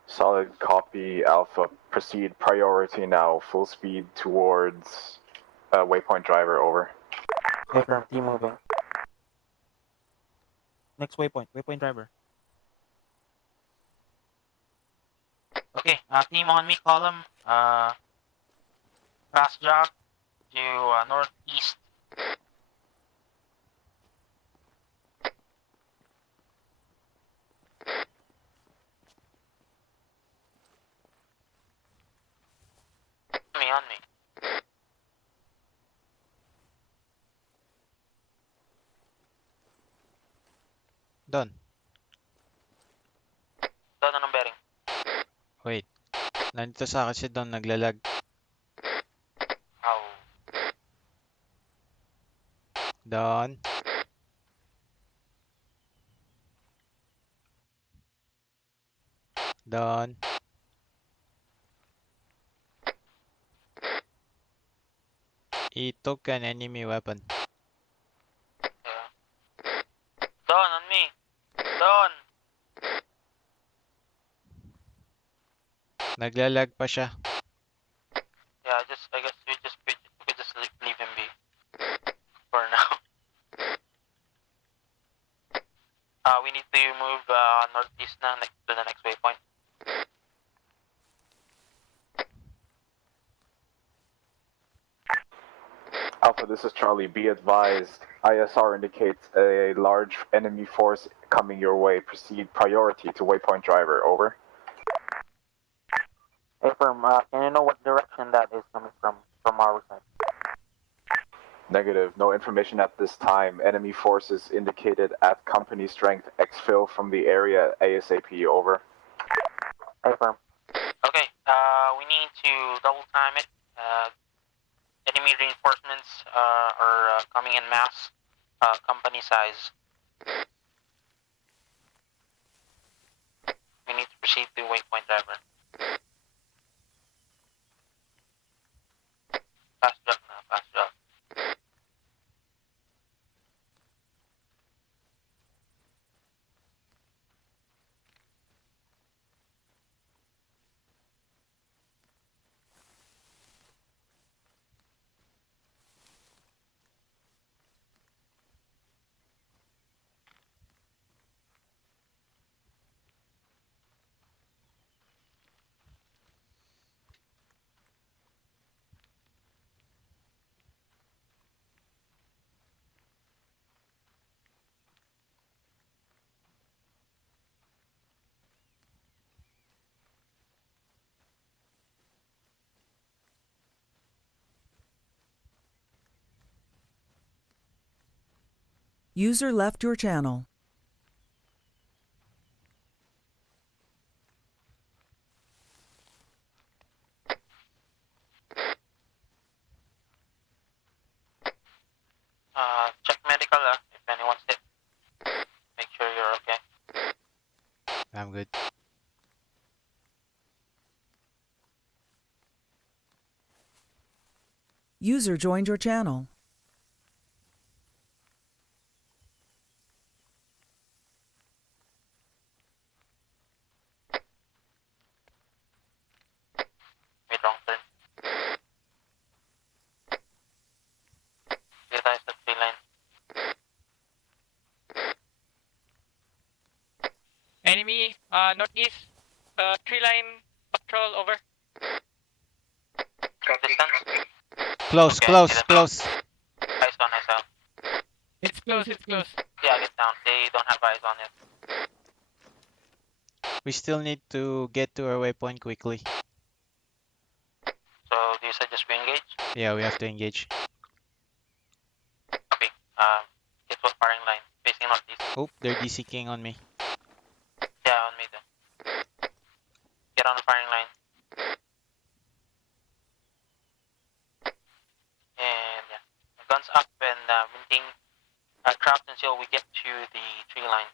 Solid copy, Alpha. Proceed priority now. Full speed towards waypoint driver. Over. Confirm, team moving. Next waypoint, waypoint driver. Okay, team on me, column. Fast jog to northeast. On me. Done. Doon, anong bearing? Wait. Nandito sa akin si Don naglalag. How? Don. Don. He took an enemy weapon. Yeah. Don, on me. Don! Naglalag pa siya. Yeah, I guess we could just leave him be. For now. We need to move northeast na to the next waypoint. Alpha, this is Charlie. Be advised, ISR indicates a large enemy force coming your way. Proceed priority to waypoint driver. Over. Hey, firm, can you know what direction that is coming from our side? Negative. No information at this time. Enemy forces indicated at company strength. Exfil from the area ASAP. Over. Hey, firm. Okay, we need to double time it. Enemy reinforcements are coming in mass. Company size. We need to proceed to waypoint driver. Fast jump now, fast jump. User left your channel. Check medical if anyone's hit. Make sure you're okay. I'm good. User joined your channel. Wait, wrong turn. Data is the 3 line. Enemy Northeast, tree line patrol, over. Distance? Close, Okay, close, see them. close. Eyes on, eyes on. It's close, it's close. Yeah, get down. They don't have eyes on it. We still need to get to our waypoint quickly. So, do you suggest we engage? Yeah, we have to engage. Copy. Get to a firing line, facing northeast. Oh, they're DCing on me. Yeah, on me then. Get on the firing line. And yeah, guns up and maintain craft until we get to the tree line.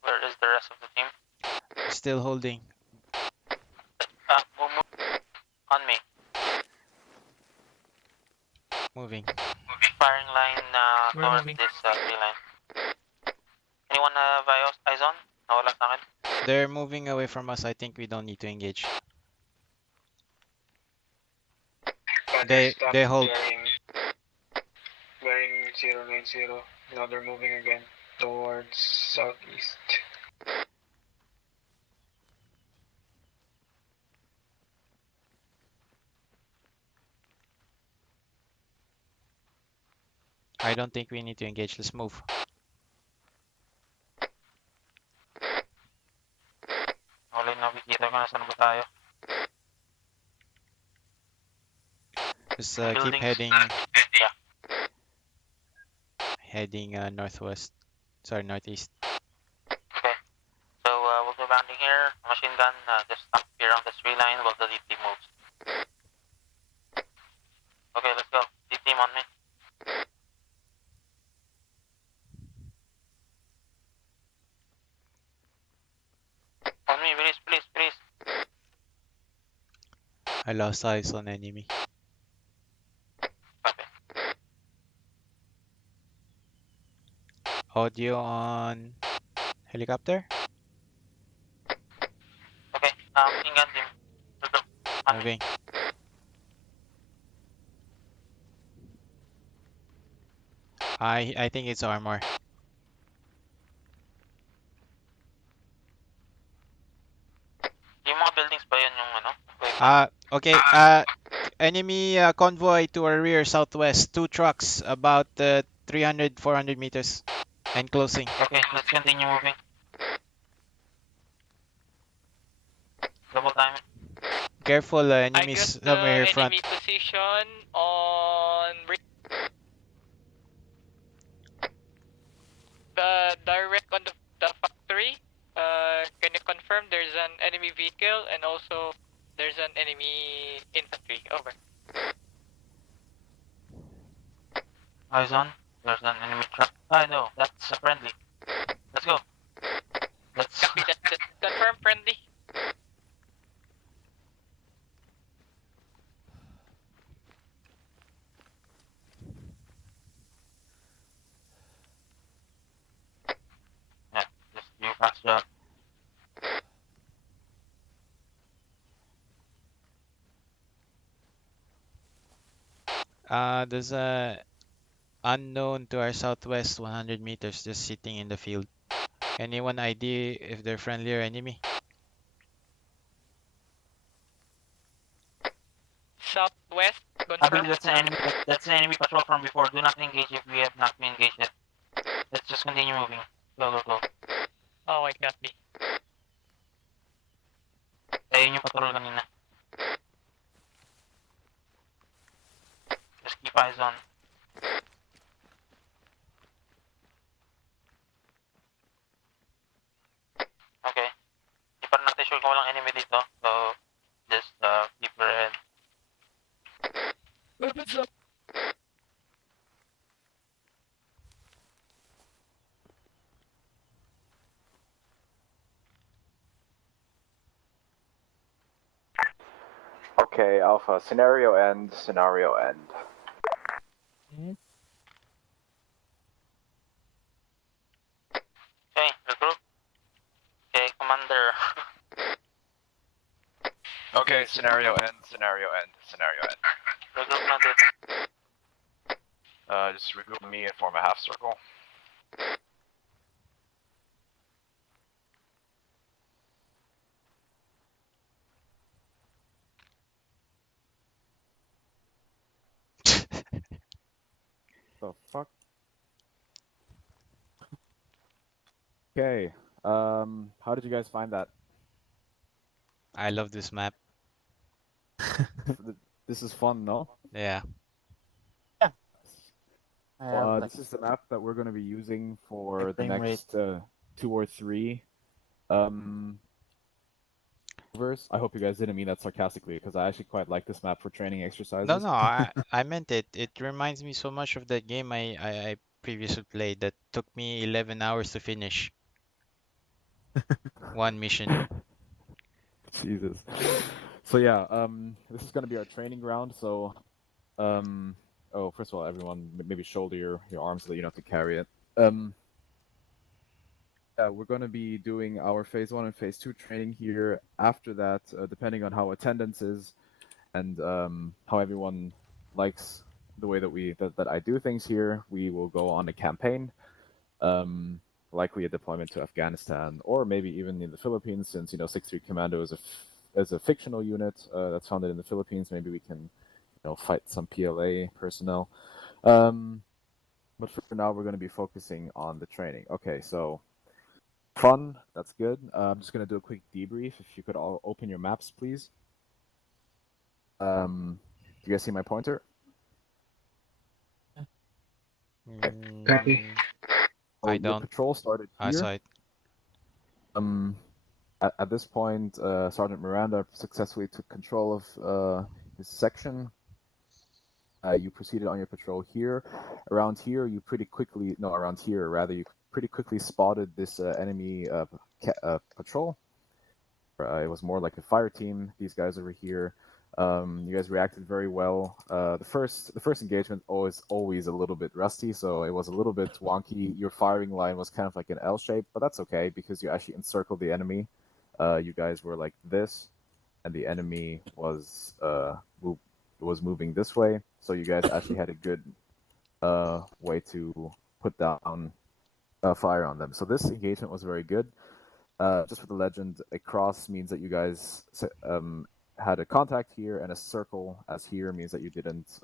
Where is the rest of the team? Still holding. Move on me. Moving. Firing line We're towards moving. this tree line. Anyone have eyes on? Nawala sa akin. They're moving away from us. I think we don't need to engage. They hold. Bearing 090. Now they're moving again towards southeast. I don't think we need to engage. Let's move. Wala yung nakikita ko, nasaan ba tayo? Just keep Buildings. heading. Yeah. Heading northwest. Sorry, northeast. Okay. So we'll do landing here. Machine gun, just stop here on the tree line. We'll delete the moves. Okay, let's go. Lead team on me. On me, please, please, please. I lost eyes on enemy. Copy. Audio on helicopter. Okay, machine gun team. Let's go. On me. Moving. I think it's armor. Yung mga buildings ba yun yung ano? Wait. Okay. Enemy convoy to our rear southwest. 2 trucks about 300, 400 meters. And closing. Okay, let's continue moving. Double time. Careful, I enemies got somewhere the here front. enemy position on the direct on the factory. Can you confirm there's an enemy vehicle and also there's an enemy infantry? Over. Eyes on. There's an enemy truck. No, that's a friendly. Let's go. Let's. Copy that. Confirm friendly. Yeah, just do a fast job. There's a unknown to our southwest 100 meters just sitting in the field. Anyone ID if they're friendly or enemy? Southwest. I Confirm. believe that's an enemy. That's an enemy patrol from before. Do not engage if we have not been engaged yet. Let's just continue moving. Go, go, go. Oh, I copy. Ayun yung patrol kanina. Just keep eyes on. Okay. Di pa natin sure kung walang enemy dito. So, just keep your head. Weapons up. Okay, Alpha. Scenario end. Scenario end. Yes. Okay, regroup. Okay, Commander. Okay, scenario end, scenario end, scenario end. Regroup noted. Just regroup me and form a half circle. The fuck? Okay. How did you guys find that? I love this map. This is fun, no? Yeah. I have This is the map that we're going to be using for high the frame rate. next 2 or 3 verse. I hope you guys didn't mean that sarcastically, because I actually quite like this map for training exercises. No, I meant it. It reminds me so much of that game I previously played that took me 11 hours to finish. One mission. Jesus. So yeah, this is going to be our training ground. So, oh, first of all, everyone, maybe shoulder your arms so that you don't have to carry it. Yeah, we're going to be doing our phase 1 and phase 2 training here. After that, depending on how attendance is and how everyone likes the way that I do things here, we will go on a campaign, likely a deployment to Afghanistan or maybe even in the Philippines, since 6-3 Commando is a fictional unit that's founded in the Philippines. Maybe we can fight some PLA personnel. But for now, we're going to be focusing on the training. Okay, so fun, that's good. I'm just going to do a quick debrief. If you could all open your maps, please. Do you guys see my pointer? Copy. Mm, Oh, I your don't. patrol started I here. saw it. At this point, Sergeant Miranda successfully took control of his section. You proceeded on your patrol here. Around here, you pretty quickly spotted this enemy patrol. It was more like a fire team. These guys over here. You guys reacted very well. The first engagement always a little bit rusty, so it was a little bit wonky. Your firing line was kind of like an L shape, but that's okay because you actually encircled the enemy. You guys were like this, and the enemy was moving this way. So you guys actually had a good way to put down fire on them. So this engagement was very good. Just for the legend, a cross means that you guys had a contact here, and a circle as here means that you didn't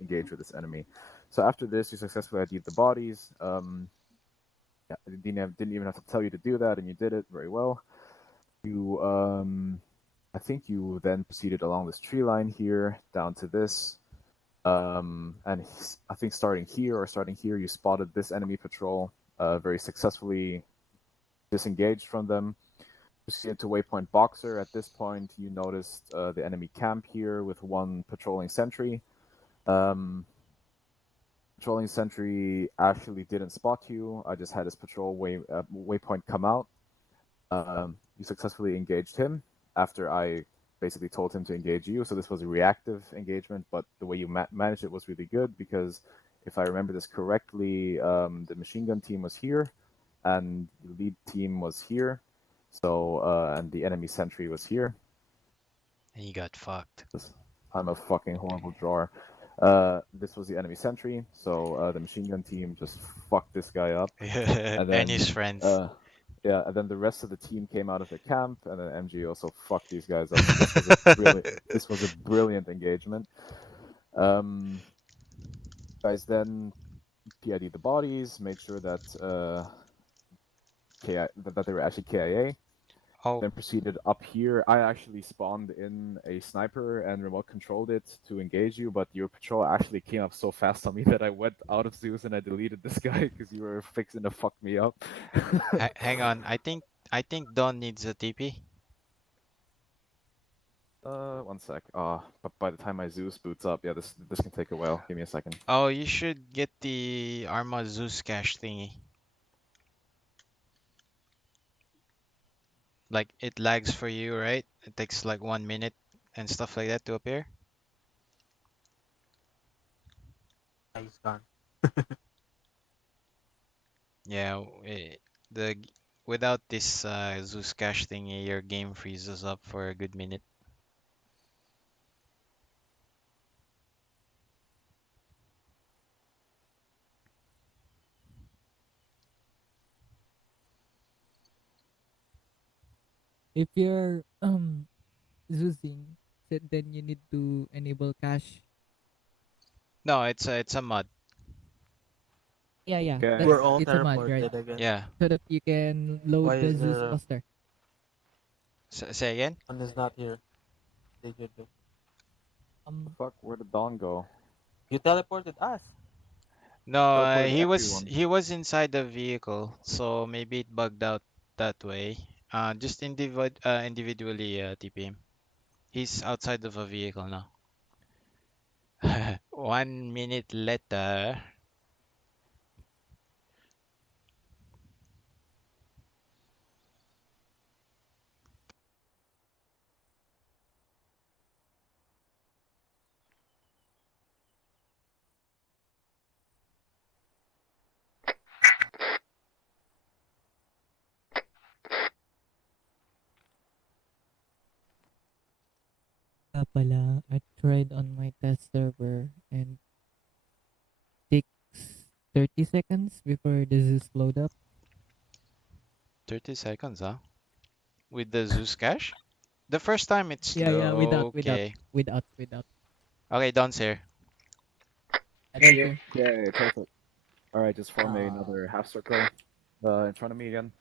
engage with this enemy. So after this, you successfully ID'd the bodies. Yeah, I didn't even have to tell you to do that, and you did it very well. You, I think you then proceeded along this tree line here down to this. And I think starting here, you spotted this enemy patrol, very successfully disengaged from them. Proceeded to waypoint Boxer. At this point, you noticed the enemy camp here with one patrolling sentry. Patrolling sentry actually didn't spot you. I just had his patrol waypoint come out. You successfully engaged him after I basically told him to engage you. So this was a reactive engagement, but the way you managed it was really good because if I remember this correctly, the machine gun team was here and the lead team was here. So, and the enemy sentry was here. And you got fucked. I'm a fucking horrible drawer. This was the enemy sentry, so the machine gun team just fucked this guy up. And his friends. Yeah, and then the rest of the team came out of their camp, and then MG also fucked these guys up. So this was a brilliant engagement. Guys then PID the bodies, made sure that that they were actually KIA. Oh, Then proceeded up here. I actually spawned in a sniper and remote controlled it to engage you, but your patrol actually came up so fast on me that I went out of Zeus and I deleted this guy because you were fixing to fuck me up. hang on. I think Don needs a TP. One sec. But by the time my Zeus boots up, yeah, this can take a while. Give me a second. Oh, you should get the ArmA Zeus cache thingy. Like it lags for you, right? It takes like 1 minute and stuff like that to appear. He's gone. Yeah, without this Zeus cache thingy, your game freezes up for a good minute. If you're zoosing, then you need to enable cache. No, it's a mod. Yeah, Okay. We're all it's a mod, right? teleported again. Yeah. So that you can load Why the is Zeus there cluster. Say again? one is not here? Did you do? The fuck? Where did Dawn go? You teleported us. No, Teleported he was everyone. he was inside the vehicle, so maybe it bugged out that way. Just individually TP him. He's outside of a vehicle now. 1 minute later. Pala, I tried on my test server and takes 30 seconds before the Zeus load up. 30 seconds, huh? With the Zeus cache? The first time it's Yeah, slow. Okay. without. Okay, Don's here. Thank Thank you. you. Okay, perfect. All right, just form Ah. another half circle in front of me again.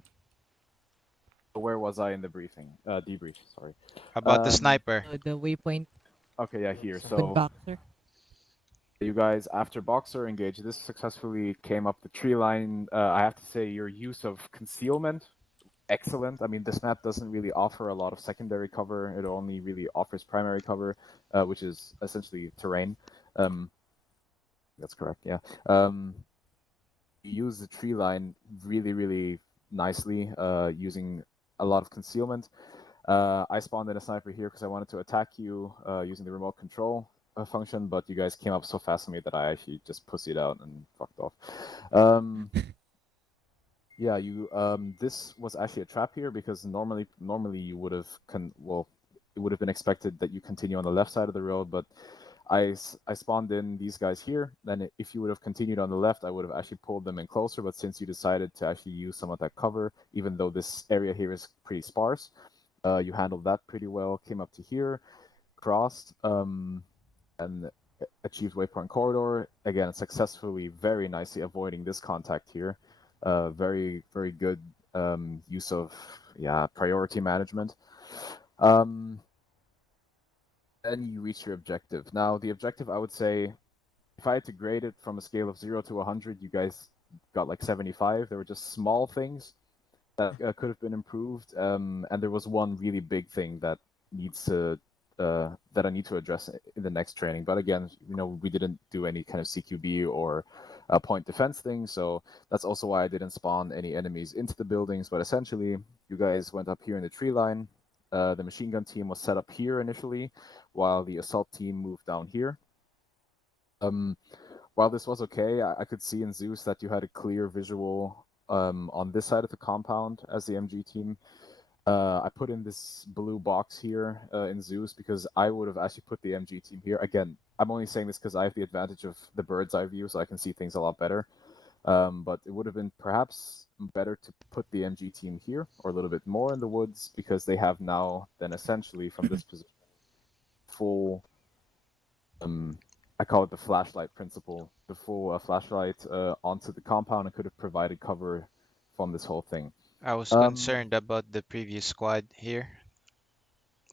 Where was I in the briefing? Debrief, sorry. About the sniper. The waypoint Okay, yeah, here. Yes, with So Boxer. you guys, after Boxer engaged, this successfully came up the tree line. I have to say, your use of concealment, excellent. I mean, this map doesn't really offer a lot of secondary cover. It only really offers primary cover, which is essentially terrain. That's correct, yeah. You use the tree line really, really nicely, using a lot of concealment. I spawned in a sniper here because I wanted to attack you using the remote control function, but you guys came up so fast on me that I actually just pussied out and fucked off. Yeah, you. This was actually a trap here because normally you would have it would have been expected that you continue on the left side of the road, but I spawned in these guys here. Then if you would have continued on the left, I would have actually pulled them in closer. But since you decided to actually use some of that cover, even though this area here is pretty sparse, you handled that pretty well. Came up to here, crossed, and achieved waypoint corridor again successfully, very nicely avoiding this contact here. Very good use of priority management. Then you reach your objective. Now the objective, I would say, if I had to grade it from a scale of 0 to 100, you guys got like 75. There were just small things that could have been improved, and there was one really big thing that needs to that I need to address in the next training. But again, we didn't do any kind of CQB or point defense thing, so that's also why I didn't spawn any enemies into the buildings. But essentially, you guys went up here in the tree line. The machine gun team was set up here initially, while the assault team moved down here. While this was okay, I could see in Zeus that you had a clear visual on this side of the compound as the MG team. I put in this blue box here in Zeus because I would have actually put the MG team here. Again, I'm only saying this because I have the advantage of the bird's eye view, so I can see things a lot better. But it would have been perhaps better to put the MG team here or a little bit more in the woods because they have now then essentially from this position full I call it the flashlight principle, the full flashlight onto the compound and could have provided cover from this whole thing. I was concerned about the previous squad here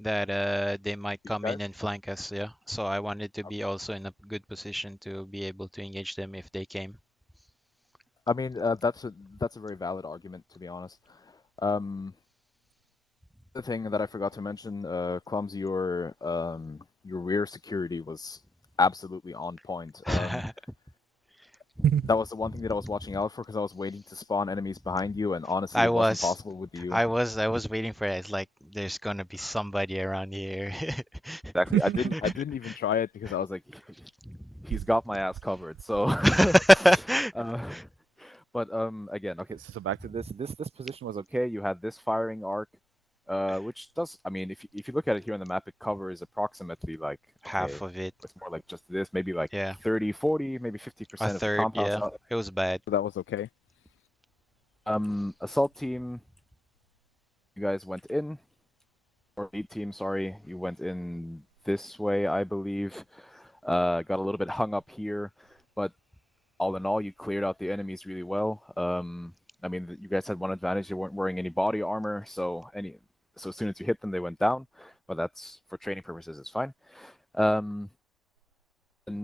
that they might come in and flank us, yeah. So I wanted to be also in a good position to be able to engage them if they came. I mean, that's a very valid argument, to be honest. The thing that I forgot to mention, Clumsy, your rear security was absolutely on point. That was the one thing that I was watching out for because I was waiting to spawn enemies behind you, and honestly, I it wasn't was, possible with you. I was waiting for it. It's like there's gonna be somebody around here. Exactly. I didn't even try it because I was like, he's got my ass covered. So, but again, okay. So back to this. This position was okay. You had this firing arc, which does. I mean, if you look at it here on the map, it covers approximately like Half of it, it's more like just this, maybe like yeah. 30, 40, maybe 50% A of the third, compound. yeah. So It was bad. that was okay. Assault team, you guys went in. or lead team, sorry, you went in this way, I believe. Got a little bit hung up here, but all in all, you cleared out the enemies really well. I mean, you guys had one advantage: you weren't wearing any body armor, so as soon as you hit them, they went down. But that's for training purposes, it's fine. And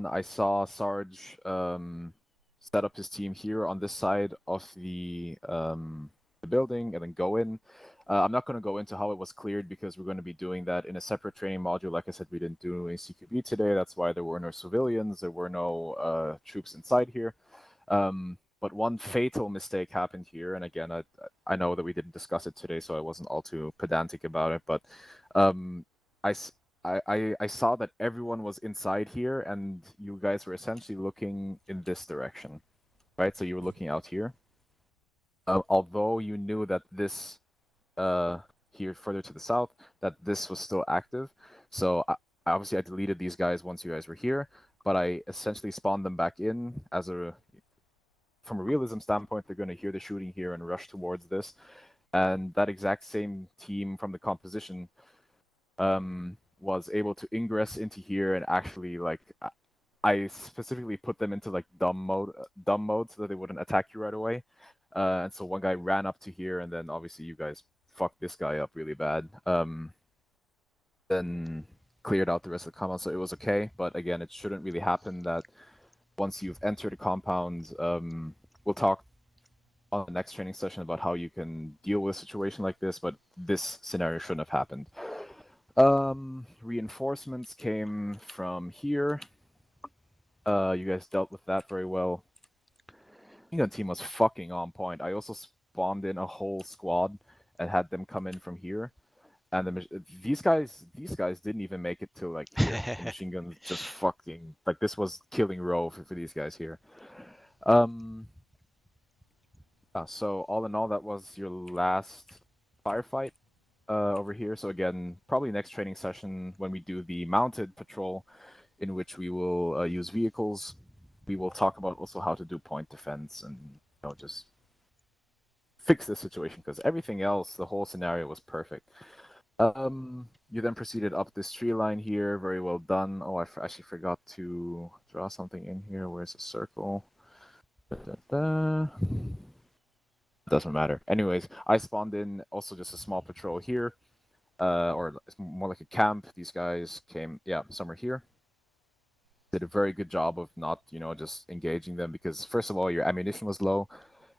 I saw Sarge set up his team here on this side of the building and then go in. I'm not going to go into how it was cleared because we're going to be doing that in a separate training module. Like I said, we didn't do any CQB today. That's why there were no civilians. There were no troops inside here. But one fatal mistake happened here, and again, I know that we didn't discuss it today, so I wasn't all too pedantic about it. But I saw that everyone was inside here, and you guys were essentially looking in this direction, right? So you were looking out here. Although you knew that this here further to the south, that this was still active. So obviously I deleted these guys once you guys were here, but I essentially spawned them back in from a realism standpoint. They're going to hear the shooting here and rush towards this. And that exact same team from the composition was able to ingress into here and actually, like, I specifically put them into like dumb mode so that they wouldn't attack you right away. And so one guy ran up to here, and then obviously you guys fucked this guy up really bad. Then cleared out the rest of the compound, so it was okay. But again, it shouldn't really happen that once you've entered a compound, we'll talk on the next training session about how you can deal with a situation like this, but this scenario shouldn't have happened. Reinforcements came from here. You guys dealt with that very well. I think the team was fucking on point. I also spawned in a whole squad and had them come in from here. And these guys didn't even make it to like here. The machine guns just fucking, like, this was killing row for these guys here. So all in all, that was your last firefight over here. So again, probably next training session when we do the mounted patrol, in which we will use vehicles, we will talk about also how to do point defense and just fix this situation, because everything else, the whole scenario was perfect. You then proceeded up this tree line here. Very well done. Oh, I actually forgot to draw something in here. Where's the circle? Doesn't matter. Anyways, I spawned in also just a small patrol here, or it's more like a camp. These guys came, somewhere here. Did a very good job of not, just engaging them, because first of all, your ammunition was low,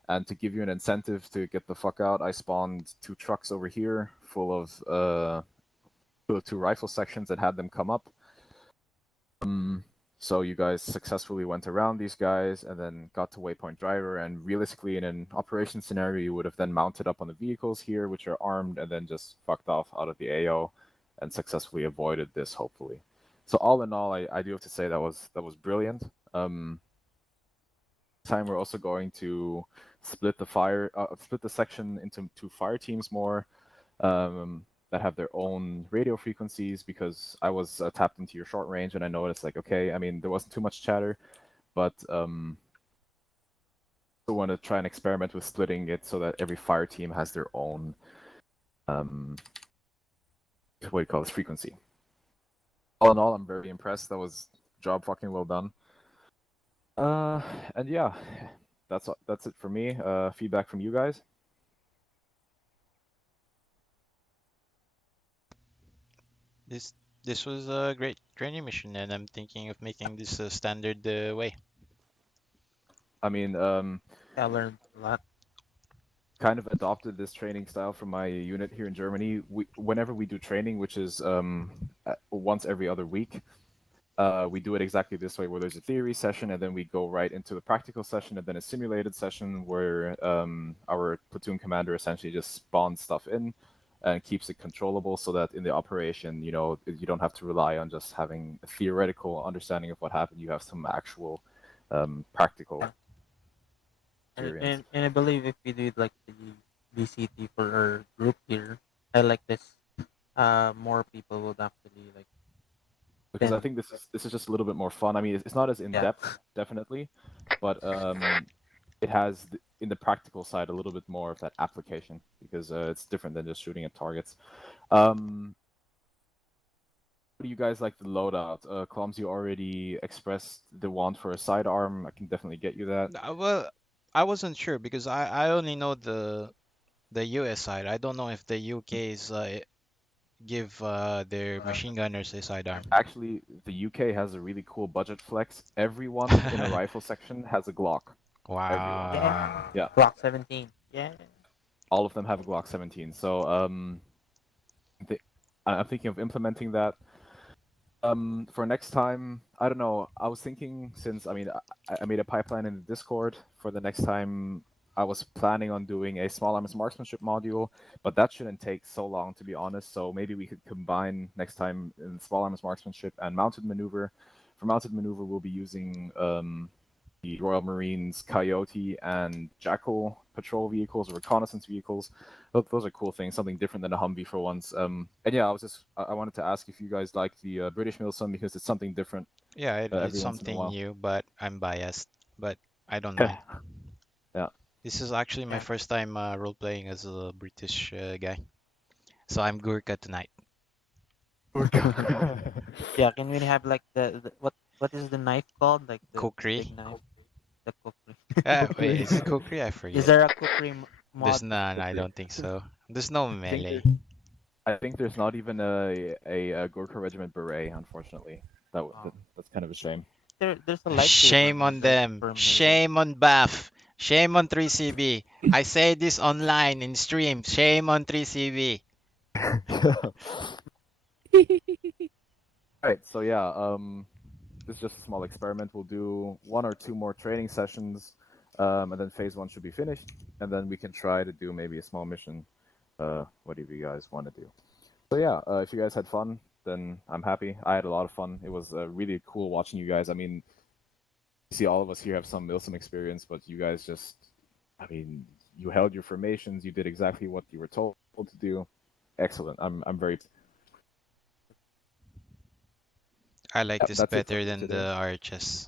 and to give you an incentive to get the fuck out, I spawned 2 trucks over here full of 2 rifle sections and had them come up. So you guys successfully went around these guys and then got to waypoint driver, and realistically in an operation scenario, you would have then mounted up on the vehicles here, which are armed, and then just fucked off out of the AO and successfully avoided this, hopefully. So all in all, I do have to say that was brilliant. This time we're also going to split the section into 2 fire teams more. That have their own radio frequencies, because I was tapped into your short range and I noticed, like, okay, I mean, there wasn't too much chatter, but I want to try and experiment with splitting it so that every fire team has their own what do you call this, frequency. All in all, I'm very impressed. That was job fucking well done. And yeah, that's it for me. Feedback from you guys. This was a great training mission, and I'm thinking of making this a standard way. I mean, I learned a lot. Kind of adopted this training style from my unit here in Germany. Whenever we do training, which is once every other week, we do it exactly this way, where there's a theory session and then we go right into the practical session, and then a simulated session where our platoon commander essentially just spawns stuff in and keeps it controllable, so that in the operation, you don't have to rely on just having a theoretical understanding of what happened. You have some actual practical experience. And I believe if we do like the DCT for our group here, I like this. More people would actually like. Because I think this is just a little bit more fun. I mean, it's not as in depth, definitely, but it has in the practical side a little bit more of that application, because it's different than just shooting at targets. do you guys like the loadout? Clumsy already expressed the want for a sidearm. I can definitely get you that. Well, I wasn't sure because I only know the US side. I don't know if the UK's give their machine gunners a sidearm. Actually, the UK has a really cool budget flex. Everyone in a rifle section has a Glock. Everyone. Wow. Yeah. Glock 17. Yeah. All of them have a Glock 17. So I'm thinking of implementing that. For next time, I don't know. I was thinking, since I made a pipeline in the Discord for the next time. I was planning on doing a small arms marksmanship module, but that shouldn't take so long, to be honest. So maybe we could combine next time in small arms marksmanship and mounted maneuver. For mounted maneuver, we'll be using the Royal Marines Coyote and Jackal patrol vehicles or reconnaissance vehicles. Those are cool things, something different than a Humvee for once. And yeah, I wanted to ask if you guys like the British Milsim because it's something different. Yeah, every it's once in a something while. new, but I'm biased. But I don't mind. Yeah. This is actually my Yeah. first time role playing as a British guy. So I'm Gurkha tonight. Yeah, can we have like the what is the knife called? Like the Kukri. big knife? The kukri. Wait, is it Kukri? I Is forget. there a kukri There's mod? none. I don't think so. There's no melee. I think there's not even a Gurkha Regiment beret, unfortunately. That's kind of a shame. There's a lightsaber Shame on mod, right, them. for melee. Shame on BAF. Shame on 3CB. I say this online in stream. Shame on 3CB. Alright, so yeah, this is just a small experiment. We'll do 1 or 2 more training sessions, and then phase 1 should be finished, and then we can try to do maybe a small mission, whatever you guys want to do. So yeah, if you guys had fun, then I'm happy. I had a lot of fun. It was really cool watching you guys. I mean, you see all of us here have some Milsim experience, but you guys just, I mean, you held your formations. You did exactly what you were told to do. Excellent. I'm very. I like this That's it for better me than today. the RHS.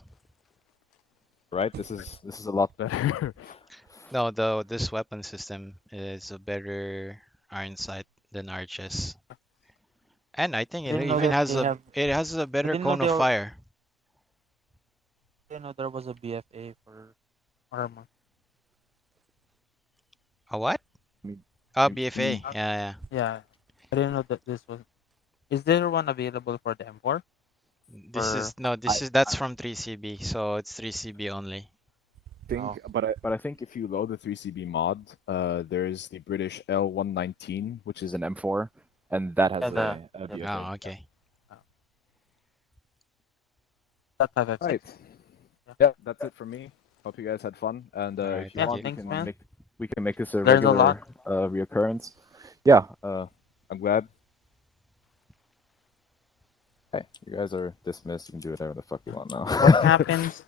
Right? This is a lot better. No, this weapon system is a better iron sight than RHS. And I think it Didn't know even that has they have. a better Didn't know cone of fire. Didn't know there was a BFA for ArmA. A what? You- Oh, you- BFA. Yeah. Yeah, I didn't know that this was. Is there one available for the M4? This Or is no, that's from 3CB, so it's 3CB only. think, but I think if you load the 3CB mod, there's the British L119, which is an M4, and that has Yeah, a the BFA. Oh, okay. that 556. Right. Yeah. Yeah, that's it for me. Hope you guys had fun, and Alright, if you Yeah, want, thanks, man. we can make this a Learned a regular lot. reoccurrence. Yeah, I'm glad. Okay, you guys are dismissed. You can do whatever the fuck you want now. What happens?